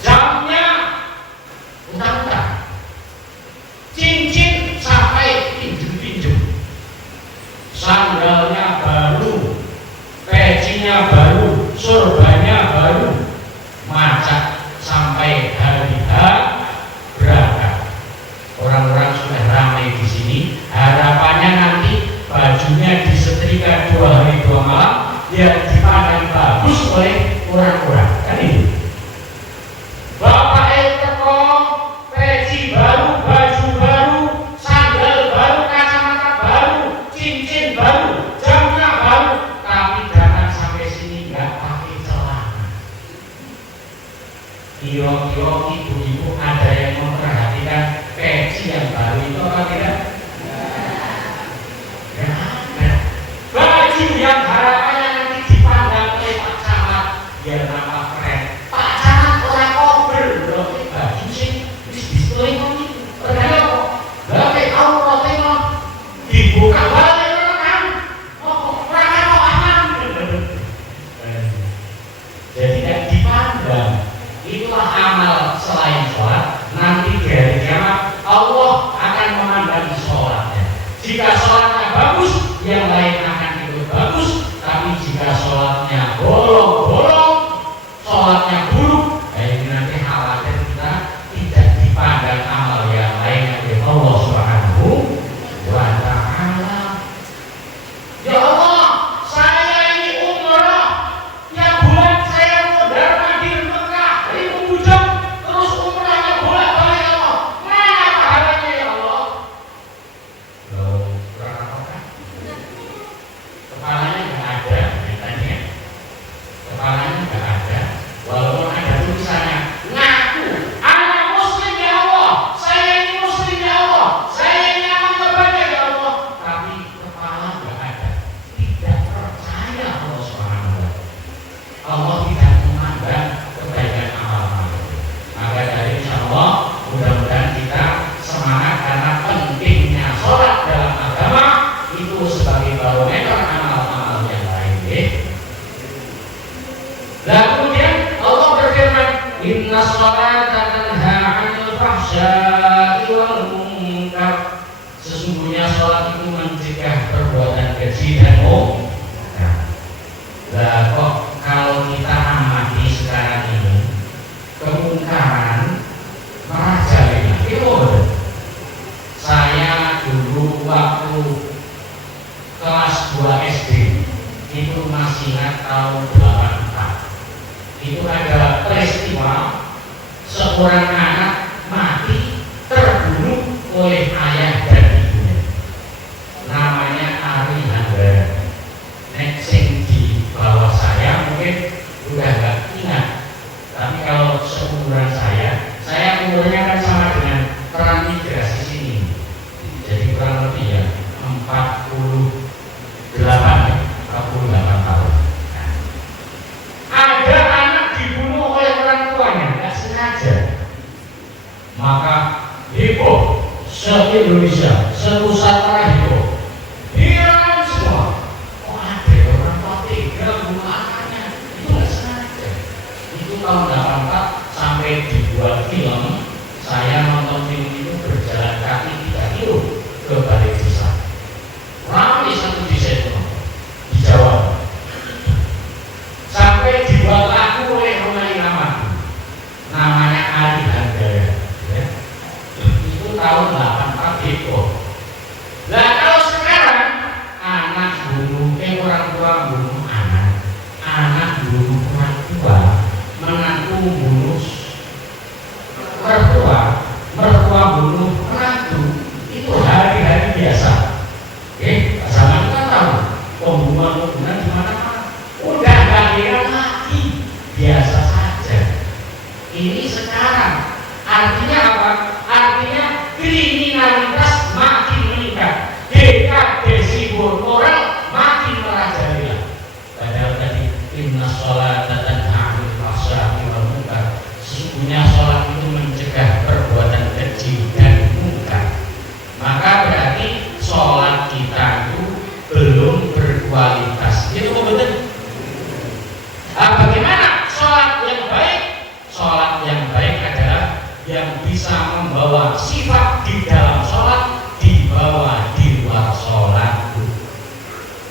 Jamnya utang-utang, cincin sampai pinjem-pinjem, sandalnya baru, pecinya baru, sorbannya baru, macak Kira-kira ibu-ibu ada yang memperhatikan peci yang baru itu apa tidak? Ya ada. Baju yang harapannya nanti dipandang oleh Pak Camat biar nama keren. Pak Camat orang kober loh, baju sih display ini. Padahal dari aurat itu dibuka balik kan? Oh, orang paham. Jadi tidak dipandang. Itulah amal selain sholat. Nanti di hari kiamat Allah akan memandang sholatnya. Jika sholatnya bagus, yang lain akan ikut bagus. Tapi jika sholatnya bolong-bolong, sholatnya buruk, ini nanti khawatir kita tidak dipandang amal yang lain oleh Allah Subhanahu wa Ta'ala. Ya Allah, saya ini umroh yang bulan saya mudar di Mekah 1000 jam terus umrahnya bolak-balik ya Allah. Mana pahalanya ya Allah? Loh, kurang apa kan? Kepalanya nggak ada, ditanya. Kepalanya nggak ada, walaupun ada tulisannya ngaku anak muslim ya Allah, saya ini muslim ya Allah, saya ini akan ibadah ya Allah, tapi kepala nggak ada, tidak percaya Allah Subhanahu wa Ta'ala. Allah tidak memandang kebaikan amal-amal. Maka dari insya Allah mudah-mudahan kita semangat karena pentingnya sholat dalam agama itu sebagai barometer amal-amal yang lain. Dan kemudian Allah berfirman, Inna sholata tanha 'anil fahsya'i wal munkar. Sesungguhnya sholat itu mencegah perbuatan keji dan munkar. Lah kok kalau kita amati sekarang ini kemungkaran merajalela. Itu saya dulu waktu kelas 2 SD itu masih ingat tahun 84. Itu ada peristiwa seorang anak mati terbunuh oleh ayah dan ibunya. Namanya Ari Hanggara. Nek sing di bawah saya mungkin udah nggak ingat. Tapi kalau seumuran saya umurnya kan sama dengan peran migrasi sini. Jadi kurang lebih ya 48 tahun. Ada anak dibunuh oleh orang tuanya, nggak sengaja. Maka heboh se-Indonesia, se-Nusantara heboh. Heran semua. Oh ada orang tua tega bunuh anaknya, itu nggak sengaja. Itu tahun 84 sampai dibuat film. Saya nonton film itu berjalan kaki 3 kilo ke Balai Desa. Ramai satu desa itu di Jawa. Sampai dibuat lagu oleh Roma Irama, namanya Ali Hanggara. Ya. Itu tahun 84 Deko. Nah kalau sekarang anak bunuh, orang tua bunuh anak bunuh orang tua, menantu bunuh mertua bunuh menantu, itu hari-hari biasa. Zaman kita tahu pembunuhan di mana-mana. Udah gak heran lagi, biasa saja. Ini sekarang artinya apa? Artinya kriminalitas makin meningkat, dekadesi moral makin merajalela. Padahal tadi inna sholata tanha 'anil fahsya'i wal munkar. Sesungguhnya sholat itu mencegah perbuatan keji dan munkar. Maka berarti sholat kita itu belum berkualitas. Itu betul. Bagaimana sholat yang baik? Sholat yang baik adalah yang bisa membawa sifat di dalam sholat dibawa di luar sholat.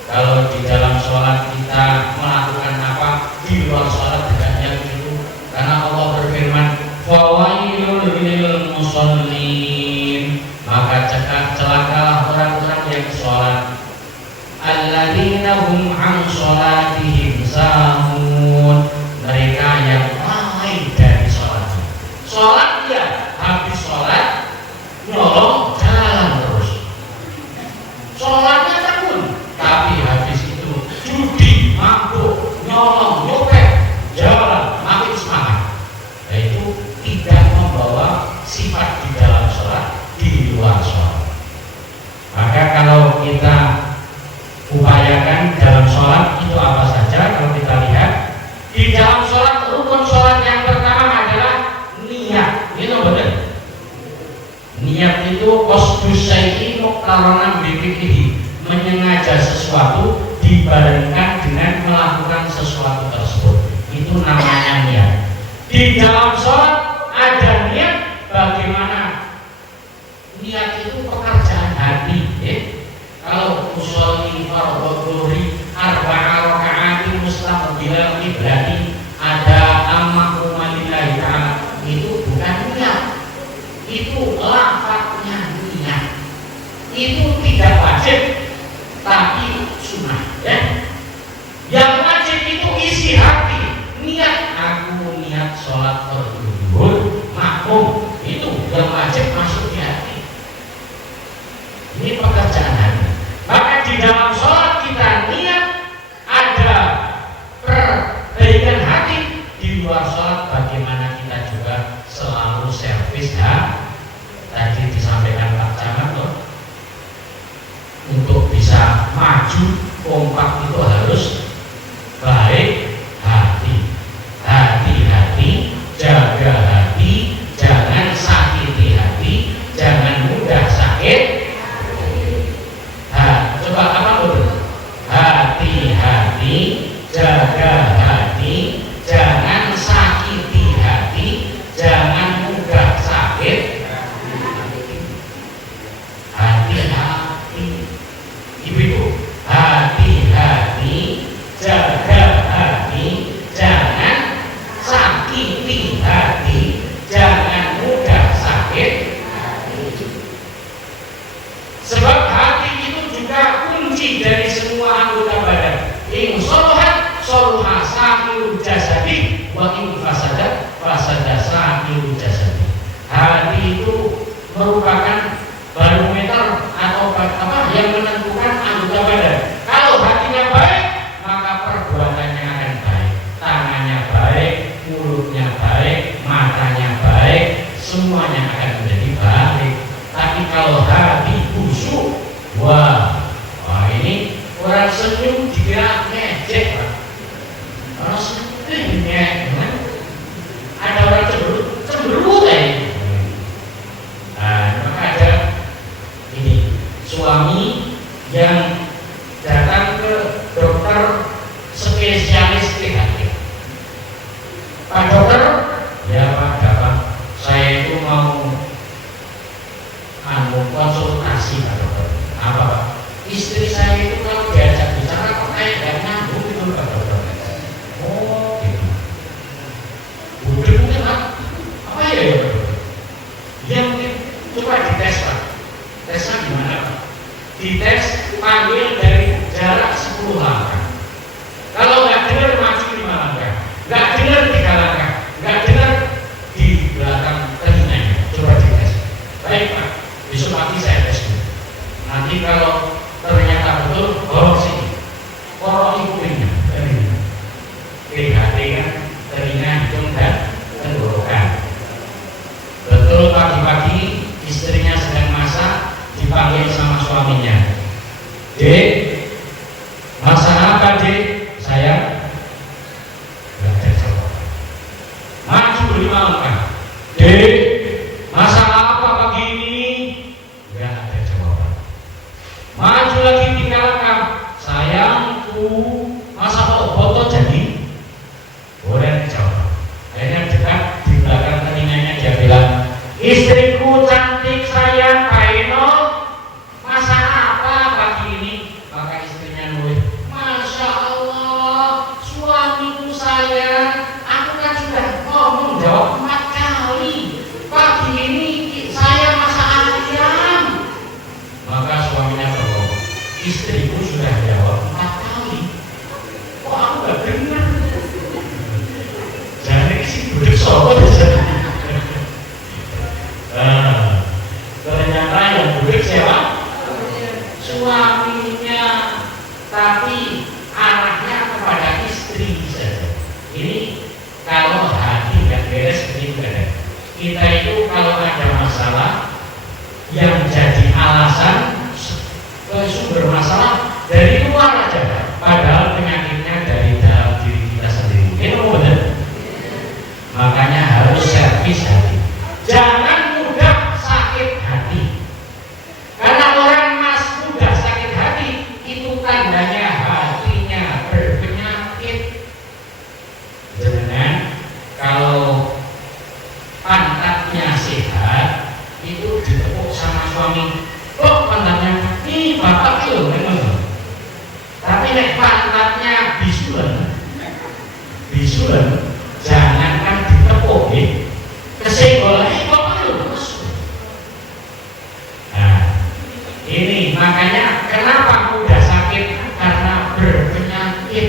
Kalau di dalam sholat kita melakukan apa di luar sholat tidak yang itu, karena Allah berfirman, fawailul lil musallin, maka celakalah orang-orang yang sholat, alladzina hum an sholatihim sahun, mereka yang lalai dari sholatnya. Sholat ya, habis sholat nyolong jalan terus. Sholatnya tekun, tapi habis itu judi, sifat di dalam sholat, di luar sholat. Maka kalau kita upayakan dalam sholat itu apa saja, kalau kita lihat di dalam sholat, rukun sholat yang pertama adalah niat. Ini benar. Niat itu qasdus syai'i muqtaranan bi fi'lihi, menyengaja sesuatu dibarengkan dengan melakukan sesuatu tersebut. Itu namanya niat. Di dalam sholat ada niat. Bagaimana niat itu pekerjaan hati, ya? Kalau usolli fardhu dhuhri arba'a raka'atin mustaqbilal qiblati, ada ammaku malillahi ta'ala, itu bukan niat, itu lafadznya niat. Itu tidak wajib tapi sunnah, ya. Yang wajib itu isi hati, niat aku niat sholat fardhu dhuhur makmum, itu yang wajib masuk di hati. Ini pekerjaan hati. Maka di dalam sholat kita niat ada perbaikan hati. Di luar sholat bagaimana kita juga selalu servis ya. Tadi disampaikan Pak Camat loh, untuk bisa maju kompak itu harus baik hati. Hati-hati, jaga hati, jangan sakiti hati, jangan mudah sakit. Coba apa betul? Hati-hati, jaga hati, jangan sakiti hati, jangan mudah sakit. Hati-hati, ibu-ibu, hati-hati, jaga hati, jangan sakiti hati, jangan mudah sakit. Sebab hati itu juga kunci dari semua anggota badan. In sholahat sholaha sahirul jasadi, wa in fasadat fasada sahirul jasadi. Hati itu merupakan barometer atau apa yang menentukan anggota badan. Kalau hatinya baik, maka perbuatannya akan baik, tangannya baik, mulutnya baik, matanya baik, semuanya akan menjadi baik. Tapi kalau hati busuk, wah ini orang senyum dikira ngejek, Pak. Orang senyum ngejek, ada orang cemberut ya. Nah, maka ada ini suami yang datang ke dokter spesialis THT. Pak dokter, ya Pak, apa? Saya itu mau konsultasi Pak dokter. Apa Pak? Istri saya itu kalau diajak bicara kok kayak gak nyambung gitu Pak dokter. Oh gitu. Udah mungkin Pak. Apa ya Pak dokter? Ya mungkin coba dites Pak. Tesnya gimana Pak? Dites panggil dari jarak 10 langkah. Kalau nggak dengar maju 5 langkah, nggak dengar 3 langkah, nggak dengar di belakang telinganya. Coba dites. Baik Pak. Besok pagi saya tes dulu. Nanti kalau ternyata betul, bawa sini. Korok kupingnya, telinga. THT kan telinga, hidung dan tenggorokan. Betul pagi-pagi istrinya sedang masak, dipanggil sama suaminya. Dek, masak apa Dek? Saya nggak ada jawaban. Maju 5 langkah. Dek, masak apa pagi ini? Nggak ada jawaban. Maju lagi 3 langkah. Sayangku, masa foto jadi? Boleh jawab. Akhirnya dekat di belakang telinganya dia bilang, istriku cantik sayang, Pak Eno, masak apa pagi ini? Maka istrinya nulis, Masya Allah, suamiku sayang, aku kan sudah ngomong jawab 4 kali. Pagi ini saya masak ayam. Maka suaminya berkata, istriku sudah jawab 4 kali. Kok aku gak dengar? Jadi sih duduk sobat saja. Ternyata yang duduk siapa? Suaminya, tapi arahnya kepada istri saja. Ini kalau hati nggak beres begini. Kita itu kalau ada alasan sumber masalah dari luar aja, padahal penyakitnya dari dalam diri kita sendiri. Itu benar. Makanya harus servis hati. Jangan mudah sakit hati. Karena orang mudah sakit hati itu tandanya hatinya berpenyakit. Jangan kalau pantatnya sehat itu ditepuk sama suami. Oh pantatnya, ini bapak itu memang. Tapi nek pantatnya bisulan, jangankan ditepuk, kesenggol, bapak itu. Nah, ini makanya kenapa mudah sakit, karena berpenyakit.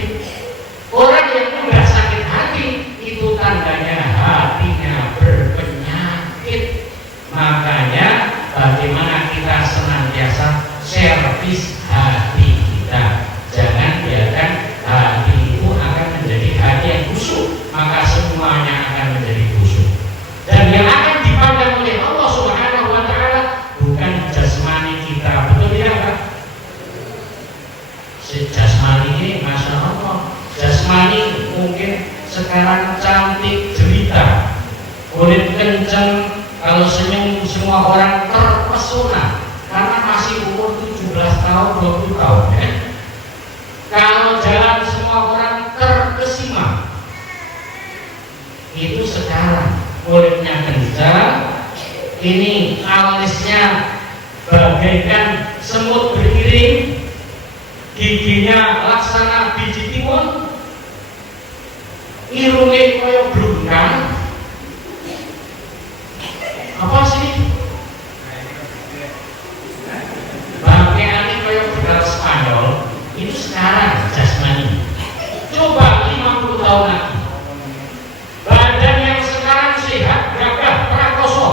Orang yang mudah sakit hati itu tandanya hatinya berpenyakit. Makanya bagaimana kita senantiasa servis hati kita. Jangan biarkan hati itu akan menjadi hati yang busuk, maka semuanya akan menjadi busuk. Dan yang akan dipandang oleh Allah Subhanahu wa Ta'ala bukan jasmani kita, betul ya Pak? Jasmani ini Masya Allah, jasmani mungkin sekarang cantik jelita, kulit kenceng, kalau senyum semua orang terpesona karena masih umur 17 tahun 20 tahun ya. Kalau jalan semua orang terkesima. Itu sekarang kulitnya kencang, ini alisnya bagaikan semut beriring, giginya laksana biji timun, irungnya koyo blungkang. Apa sih? Pakaiannya kayak budal Spanyol. Itu sekarang jasmani. Coba 50 tahun lagi, badan yang sekarang sehat, gagah, prakoso,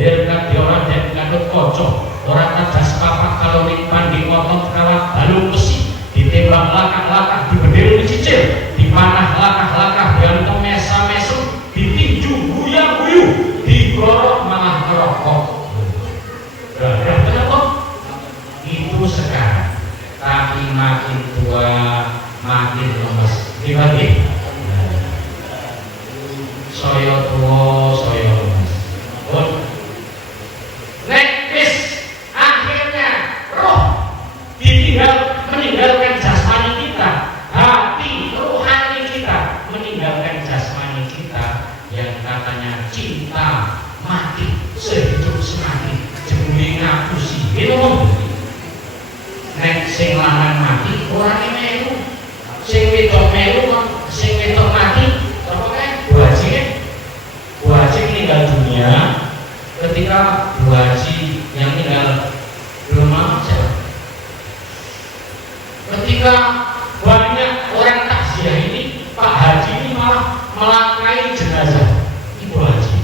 lirkan diolah dan ngandut kocok, orang kadas papak kalau limpan di motor kawat balung besi, ditembak lakak-lakak, dibedil dicicil, dipanah lakak-lakak, diantem mesam-mesem, ditinju guyang-guyu, digorok malah ngerokok. Kenapa? Itu sekarang. Tapi makin tua makin lemes. Dibagi. Soyo tua, soyo lemes. Wis akhirnya roh meninggalkan jasmani kita, hati rohani kita meninggalkan jasmani kita yang katanya cinta mati sehidup semati jemuli ngapusi itu nek sing lanang mati orangnya melu, sing wedok melu, sing wedok mati apa kan Bu Haji meninggal dunia ketika Bu Haji yang meninggal belum lama saja, ketika banyak orang takziah ini Pak Haji ini malah melangkai jenazah Ibu Haji.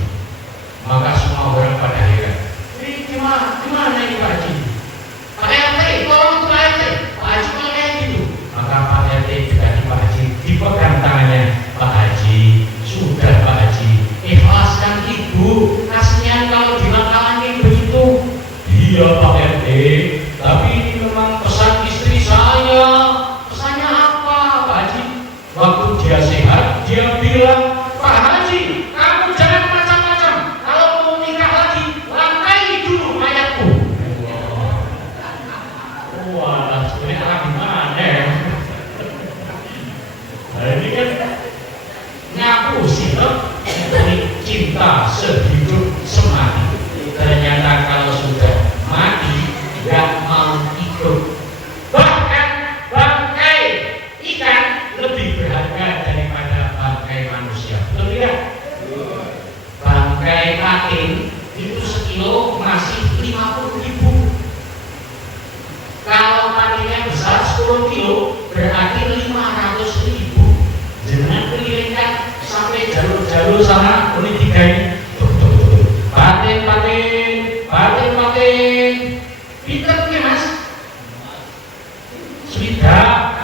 Maka semua orang pada heran. Ini gimana ini Pak Haji? Pak RT, tolong itu Pak RT. Pak Haji malah kayak gitu. Maka Pak RT dekati Pak Haji, dipegang tangannya. Pak Haji, sudah Pak Haji, ikhlaskan Ibu. Kasihan kalau dilangkalannya begitu. Iya Pak RT, tapi ini memang pesan istri saya. Pesannya apa Pak Haji? Waktu dia sehat, dia bilang, Pak Haji, kamu jangan macam-macam. Kalau mau nikah lagi, langkai dulu mayatku. Wah, sebenarnya gimana ya? Nah, ini kan ngaku sih loh. Ini cinta sehidup semati. Ternyata kalau sudah mati, nggak mau ikut. Bahkan bangkai ikan lebih berharga daripada bangkai manusia. Betul tidak? Bangkai patin itu sekilo masih 50.000. Kalau patinnya besar 10 kilo berarti 500.000. Jangan kelilingkan sampai jalur-jalur sana kulit tiga ini. Patin. Pinter nih Mas. Sudah.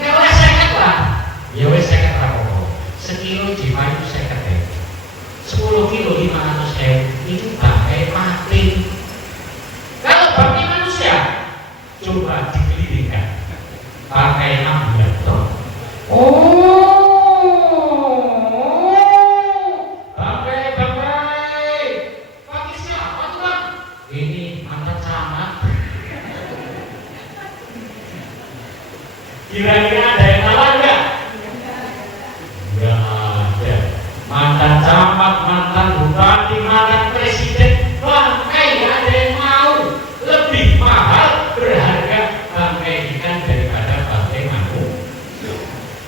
Nek oleh seket lah. Ya wes seket apa? Sekilo jiwa itu seket ya. 10 kilo 500 itu bangkai patin. Kalau Kira-kira ada yang nalar nggak? Nggak ada. Mantan camat, mantan bupati, mantan presiden, bangkai nggak ada yang mau. Lebih mahal, berharga bangkai ikan daripada bangkai manuk.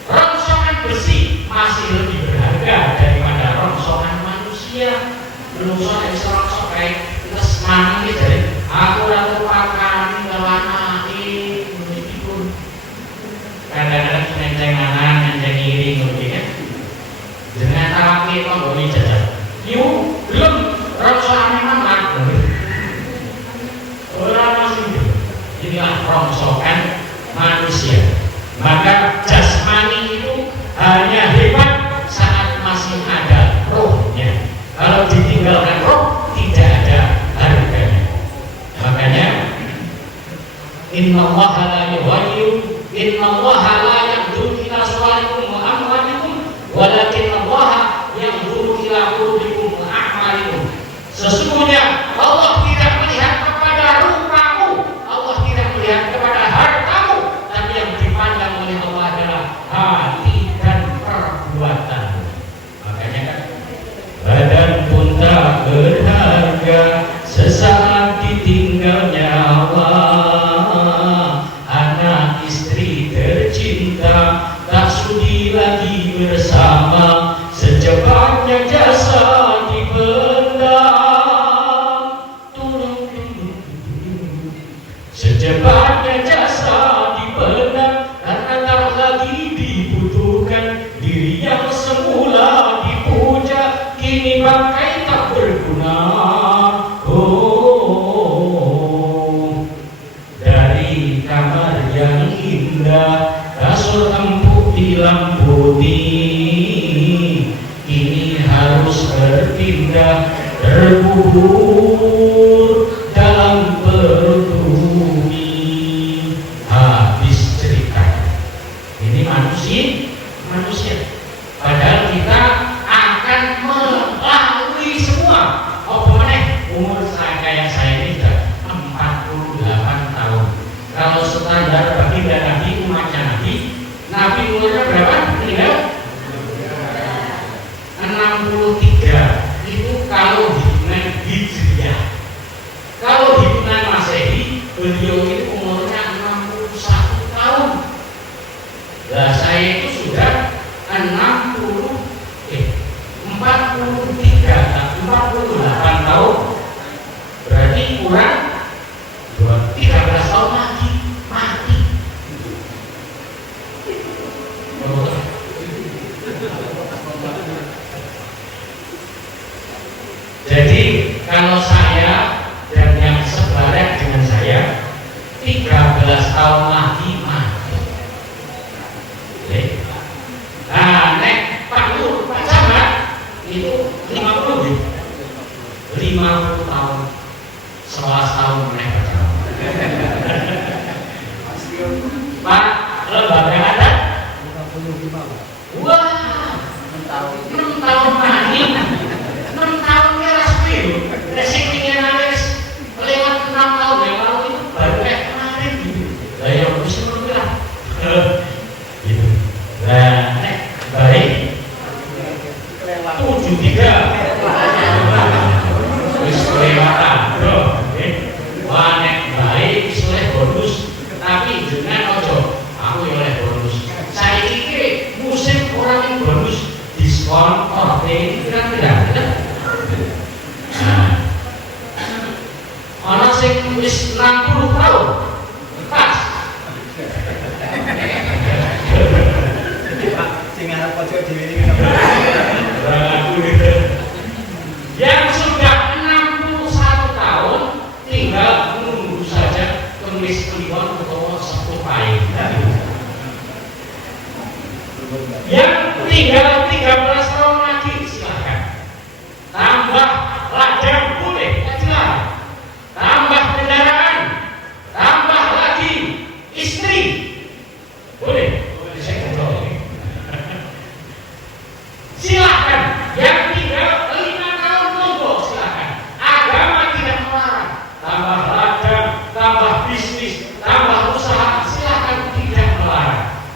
Rongsokan besi masih lebih berharga daripada rongsokan manusia. Rongsokan yang rongsok kayak terus mandi dari aku ratu pakan ngelanain meskipun kadang-kadang mencenganan mencengiri mungkin dengan tapi pengguni jajan yuk belum rongsokan memang laku orang masih inilah rongsokan manusia. Maka jasmani itu hanya hebat saat masih ada rohnya. Kalau ditinggalkan roh tidak ada harganya. Makanya innallaha la yughayyiru innallaha la yanzuru ila suwarikum wa amwalikum walakinallaha yanzuru ila qulubikum wa a'malikum. Sesungguhnya Allah tidak melihat kepada rupamu, Allah tidak melihat kepada hartamu, tapi yang dipandang oleh Allah adalah hati dan perbuatanmu. Makanya kan badan pun tak berharga sesaat ditinggal nyawa, anak istri tercinta tak sudi lagi bersama, secepatnya jasa dipendam. Secepatnya jasa dipendam karena tak lagi dibutuhkan, diri yang semula dipuja kini bangkai tak berguna. Oh, dari kamar yang indah kasur empuk dilamputi, kini harus berpindah terkubur dalam perut bumi. Habis cerita. Ini manusia. Padahal kita akan melalui semua. Umur saya kayak saya ini sudah 48 tahun. Kalau standar baginda Nabi, umatnya Nabi umurnya berapa? Meninggal 63. Itu kalau hitungan hijriah. Kalau hitungan masehi, beliau ini umurnya 61 tahun. Nah, saya itu sudah 48 tahun. Berarti kurang 13 tahun lagi mati. Jadi kalau saya dan yang sebarat dengan saya 13 tahun lagi mati. Nah, nek Pak Camat itu 50 tahun, 11 tahun mereka Camat. Pak lembaga adat 55. Wah, 6 tahun lagi. 6 tahun keras pil. Resiknya nangis lewat 6 tahun yang lalu itu baru kayak kemarin gitu. Lah yang bisa bergerak. Gitu. Nah, baik. 73. Wis kelewatan, bro. Wah, nek baik wis oleh bonus, tapi jenengan ojo aku ya oleh bonus. Saya iki musim orang yang bonus diskon order kira-kira. Nah, ana sing wis 60 tahun. Pas. Sing arep pojok dhewe iki. Yang sudah 61 tahun tinggal menunggu saja tulis kliwon atau sepuh paling. Yang tinggal 13 tahun lagi silakan. Tambah ladang boleh, silakan. Tambah kendaraan, tambah lagi istri, boleh. Silakan. Yang tinggal 5 tahun monggo silakan. Agama tidak melarang. Tambah ladang, tambah bisnis, tambah usaha, silakan, tidak melarang.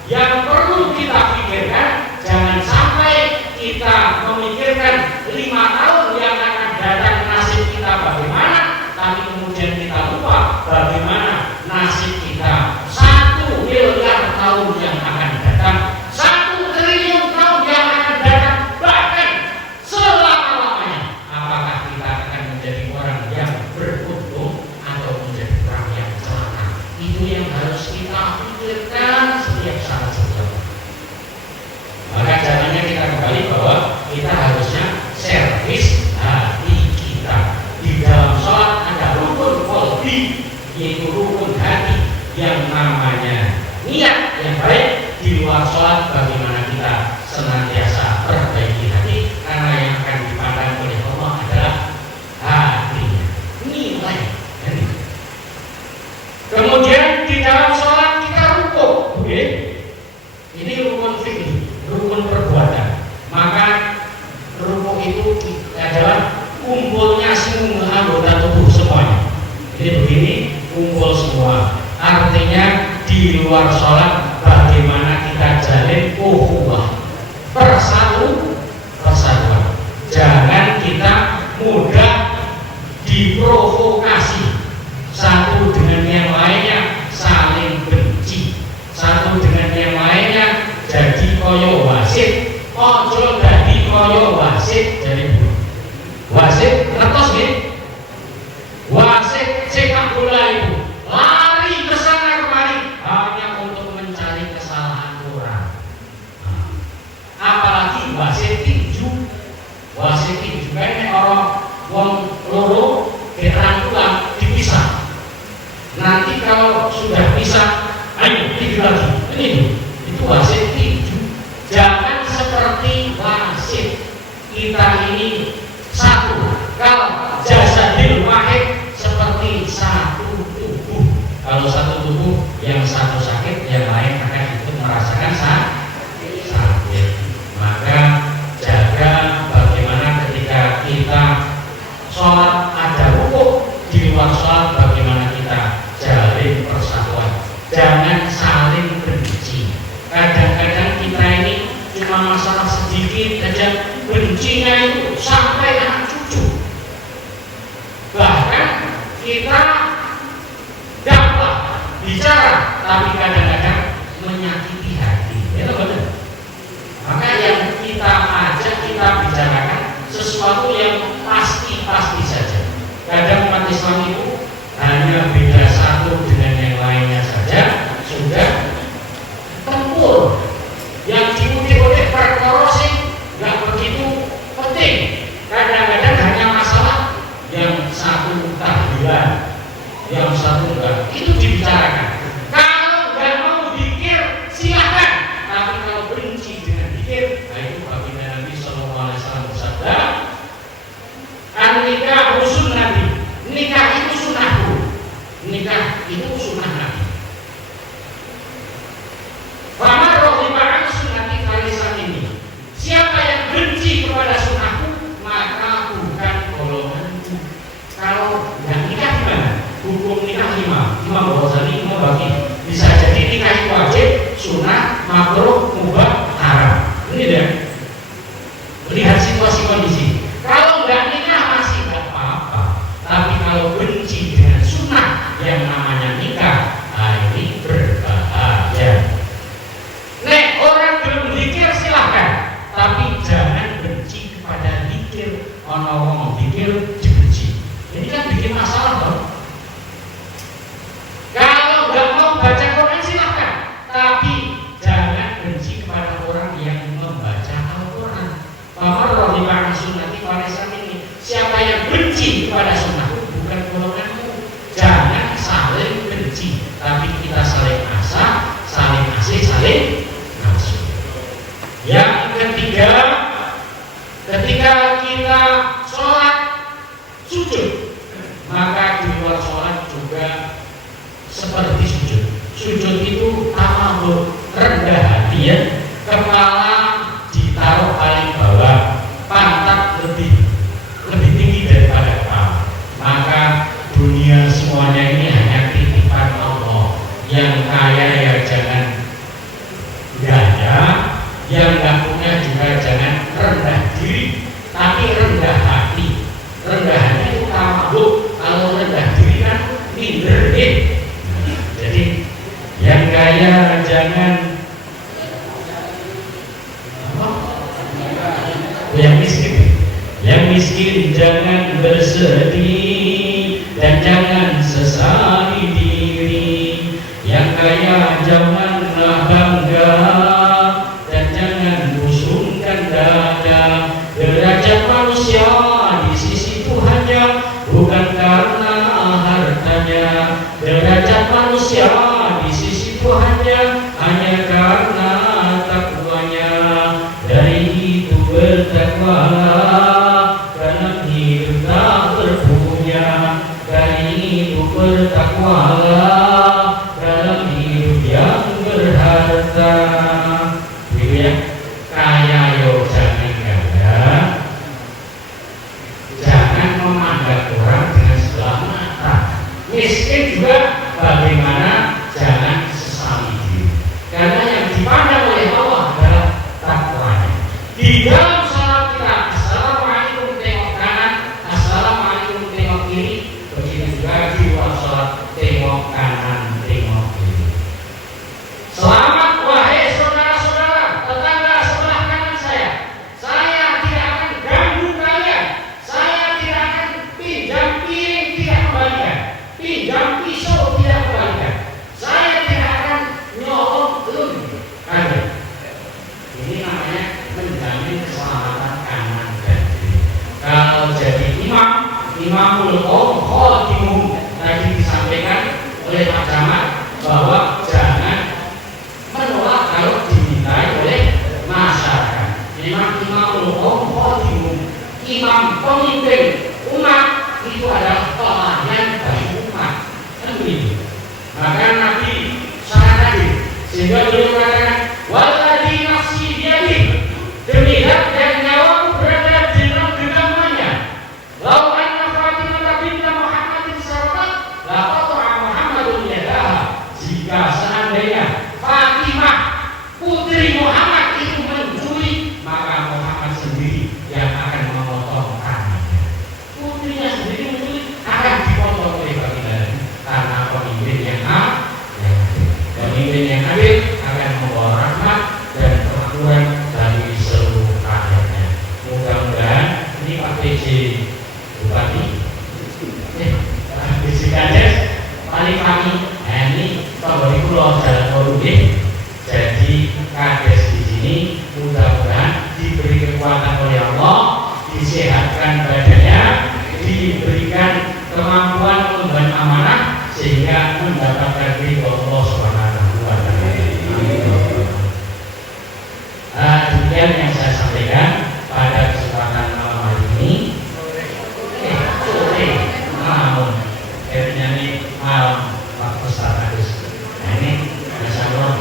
namanya niat yang baik di luar sholat, bagaimana kita senantiasa perbaiki hati, karena yang akan dipandang oleh Allah adalah hatinya, nilai. Kemudian di dalam sholat kita rukuk, okay? Ini rukun fikih, rukun perbuatan. Maka rukuk itu adalah kumpulnya semua anggota tubuh semuanya. Jadi begini, kumpul semua. Artinya di luar sholat bagaimana kita jalin ukhuwah, persatuan. Jangan kita mudah diprovokasi satu dengan yang lainnya, saling benci satu dengan yang lainnya, jadi koyo wasit. Ojo dadi koyo wasit. Jadi wasit ngertos nggih? Wasit sepak bola itu lari ke sana kemari hanya untuk mencari kesalahan orang. Apalagi wasit tinju. Wasit tinju kan orang wong loro kerantulan dipisah. Nanti kalau sudah pisah, ayo tinju lagi. Ini itu wasit tinju. Jangan seperti wasit. Kita ini satu. Kalau jasadil wahid seperti satu tubuh. Kalau satu tubuh, yang satu sakit, yang lain akan ikut merasakan sakit. Maka jaga bagaimana ketika kita sholat ada rukuk, di luar sholat bagaimana kita jalin persatuan. Jangan saling benci. Kadang-kadang kita ini cuma masalah sedikit aja bencinya itu sampai anak cucu. Bahkan kita dapat bicara, tapi kadang-kadang menyakiti hati. Itu benar. Maka yang kita ajak, kita bicarakan sesuatu yang pasti saja. Kadang umat Islam itu hanya beda satu dengan yang lainnya saja sudah tempur. Yang diutik-utik perkara sing nggak begitu penting. Kadang-kadang hanya masalah yang satu tahlilan, yang satu enggak, itu dibicarakan. Kalau nggak mau dikir silahkan, tapi kalau benci dengan dikir, nah itu baginda Nabi Sallallahu Alaihi Wasallam bersabda, "An-nikah sunnati." Nikah itu sunnahku. Nikah itu sunnah Nabi. Fama rohibah sunnati kalisan ini. Siapa yang benci kepada sunnahku, maka bukan golonganku. Kalau nggak nikah gimana? Hukum nikah 5 Ghazali, 5 bagi. Bisa jadi nikah itu wajib, sunnah, makruh, mubah, haram. Ini deh. Lihat situasi kondisi. Kalau nggak nikah masih nggak apa-apa. Tapi kalau benci dengan sunnah yang namanya nikah, ini berbahaya. Nek orang belum zikir silahkan, tapi jangan benci kepada zikir. Orang zikir dibenci. Ini kan bikin masalah dong. Kalau nggak mau baca Quran silahkan, tapi jangan benci kepada orang yang membaca Al-Quran. Pamar rohibah sunnati warisan ini. Siapa yang benci kepada sunnahku bukan golonganku. Jangan saling benci, tapi kita saling asa, saling asih, saling nafsu. Yang ketiga, ketika kita sholat sujud, maka di luar sholat juga seperti sujud. Sujud itu tawadhu, rendah hati ya. Kepala ditaruh paling bawah, pantat lebih tinggi daripada kepala. Maka dunia semuanya ini hanya titipan Allah. Yang kaya ya jangan gaya, yang nggak punya juga jangan rendah diri, tapi rendah hati. Rendah hati itu tawadhu. Kalau rendah diri kan minder. Jadi yang kaya jangan, yang miskin jangan bersedih dan jangan sesali diri. Yang kaya janganlah bangga dan jangan busungkan dada. Derajat manusia di sisi Tuhannya bukan karena hartanya. Derajat manusia di sisi hidup tak terpunya, dari hidup bertakwalah dalam hidup yang berharta. Gitu ya, kaya yo jangan gaya, jangan memandang orang dengan sebelah mata. Miskin juga bagaimana, jangan sesali diri, karena yang dipandang oleh Allah adalah takwanya. Di dalam salat kita, assalamualaikum tengok kanan, assalamualaikum tengok kiri. Begitu juga di luar salat, tengok kanan, tengok kiri. Selamat wahai saudara-saudara, tetangga sebelah kanan saya. Saya tidak akan ganggu kalian. Saya tidak akan pinjam piring, tidak kembalikan. Pinjam pisau, tidak kembalikan. Saya tidak akan nyolong kalian. Ini namanya menjamin keselamatan kanan dan kiri. Kalau jadi imamul qaum khadimum, tadi disampaikan oleh Pak Camat bahwa jangan menolak kalau dimintai oleh masyarakat. Imamul qaum khadimum, imam pemimpin umat itu adalah pelayan bagi umat. Kan begitu. Maka Nabi sangat adil sehingga beliau mengatakan waladhi nafsi biyadih, demi hak dan nyawaku berada di dalam genggamannya. Lau anna Fatimah binta Muhammadin sarakat la qata'a Muhammadun yadaha. Jika seandainya Fatimah putri Muhammad itu mencuri, maka Muhammad sendiri yang akan memotong tangannya. Putrinya sendiri mencuri akan dipotong oleh baginda karena pemimpin yang adil. Pemimpin yang adil akan membawa rahmat dan kemakmuran bagi seluruh rakyatnya. Mudah-mudahan ini Pak PJ Bupati, PJ Kades, paling kami, ini Pak Wali Pulau Jalan Korudin, jadi Kades di sini. Mudah-mudahan diberi kekuatan oleh Allah, disehatkan badannya, diberikan kemampuan mengemban amanah sehingga mendapatkan ridho Allah Subhanahu wa taala. Demikian yang saya sampaikan pada kesempatan malam hari ini. Sore malam, nyanyi malam Pak Ustaz Agus. Nah ini insyaallah.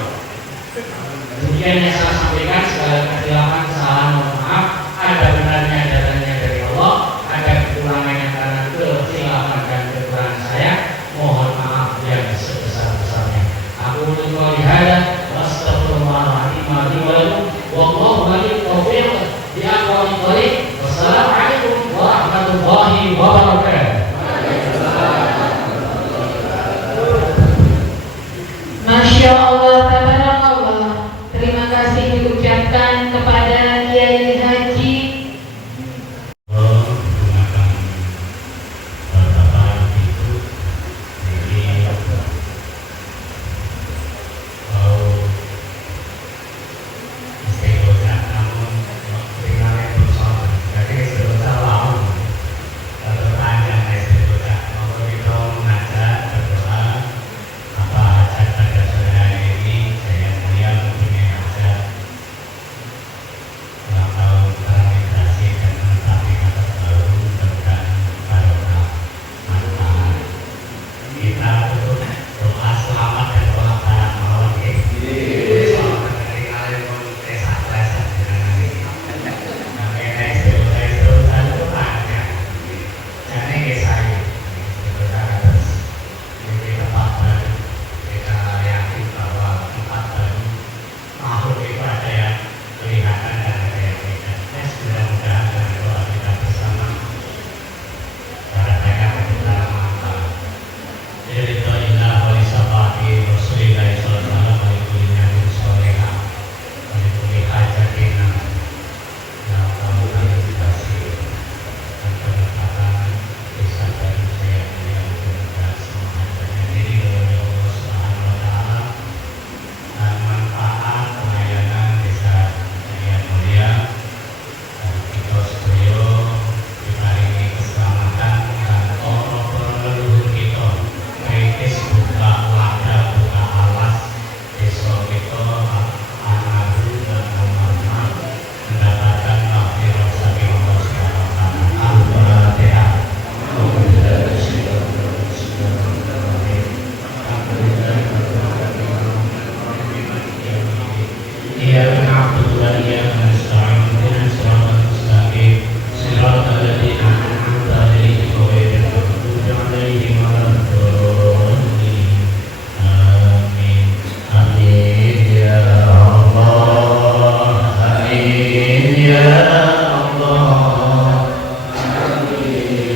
Demikian yang saya sampaikan, segala kesilapan, kesalahan, mohon maaf. Ada benarnya jalannya dari Allah, ada kekurangannya karena kesilapan dan kekurangan saya. Mohon maaf yang sebesar-besarnya. Aku mengucapkan hada wa astaghfirullahaladzim wa lakum wallahu waliyyut taufiq bi aqwamit thariq. Wassalamualaikum warahmatullahi wabarakatuh. Masya Allah, tabarakallah. Terima kasih diucapkan kepada Kiai Haji Menggunakan bapak itu jadi istiqomah namun ringan bersama. Jadi sebesar lalu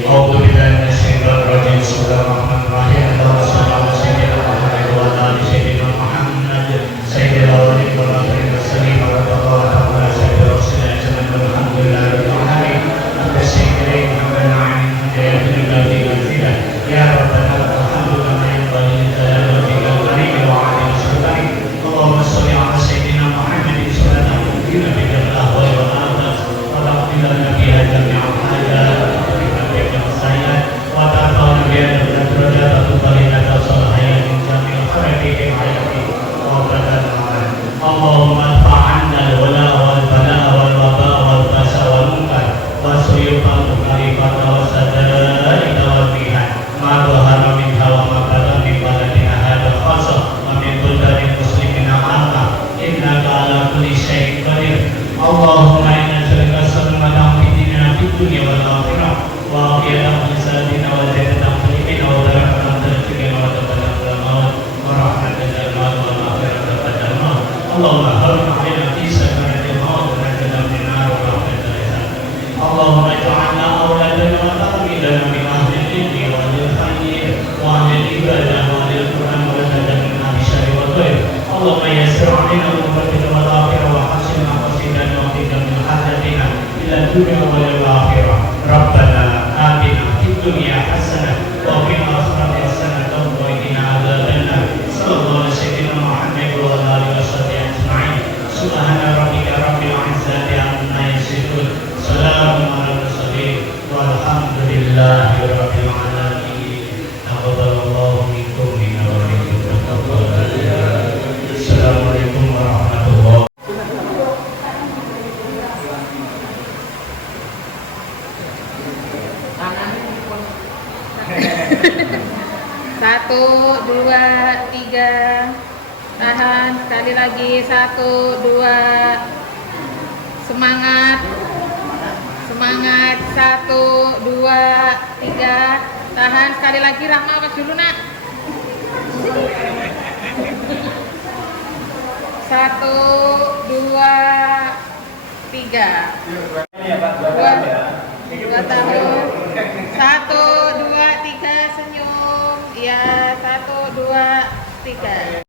أعوذ بالله من الشيطان الرجيم بسم الله الرحمن الرحيم اللهم صل على سيدنا محمد وعلى آل سيدنا محمد سيد الأولين والآخرين والسلام على الله سيد رسول الله الحمد لله رب العالمين الشيخين محمد العين يا ربنا الحمد لله ينبغي لجلال وجهك الكريم وعظيم سلطانك اللهم صل على سيدنا محمد صلى الله عليه وسلم بالأهواء والآثار وتغفر لنا فيها جميع الحاجات وتعطانا بها الدرجات الفضيلة والصلاحية من جميع الخير في حياتي وأبدا اللهم ادفع عنا الولاء والبلاء والوباء والبأس والمنكر والسيوف المخالفة والسدائد والمهن ما ظهر منها وما بطن من بلدنا هذا خاصة ومن بلدان المسلمين عامة إنك على كل شيء قدير اللهم إنا نسألك السلامة في ديننا في الدنيا والآخرة وعافية في سادنا وزيادة في الإيمان ودرجة في الدنيا وتبارك الموت ورحمة الموت والآخرة بعد الموت اللهم هرم علينا في سكرة الموت ونجنا من النار ورحمة الإحسان اللهم اجعلنا أولادنا وتلاميذنا من أهل العلم وأهل الخير وأهل العبادة وأهل القرآن وزاد من أهل الشر والخير اللهم يسر علينا أمورنا والآخرة وحسن مقاصدنا وقنا من حاجتنا إلى الدنيا والآخرة ربنا آتنا في الدنيا حسنة وفي الآخرة حسنة وقنا عذاب النار صلى الله على سيدنا محمد وعلى آله وصحبه أجمعين سبحان ربك رب العزة عما يصفون سلام على المرسلين والحمد لله رب العالمين تقبل الله منكم منا ومنكم تقبل السلام عليكم ورحمة الله. Satu, dua, tiga. Tahan. Sekali lagi. Satu, dua. Semangat. Semangat. Satu, dua, tiga. Tahan. Sekali lagi. Rahma awas dulu nak. Satu, dua, tiga. Dua tahun. Satu, dua, tiga. Senyum. Ya, satu, dua, tiga.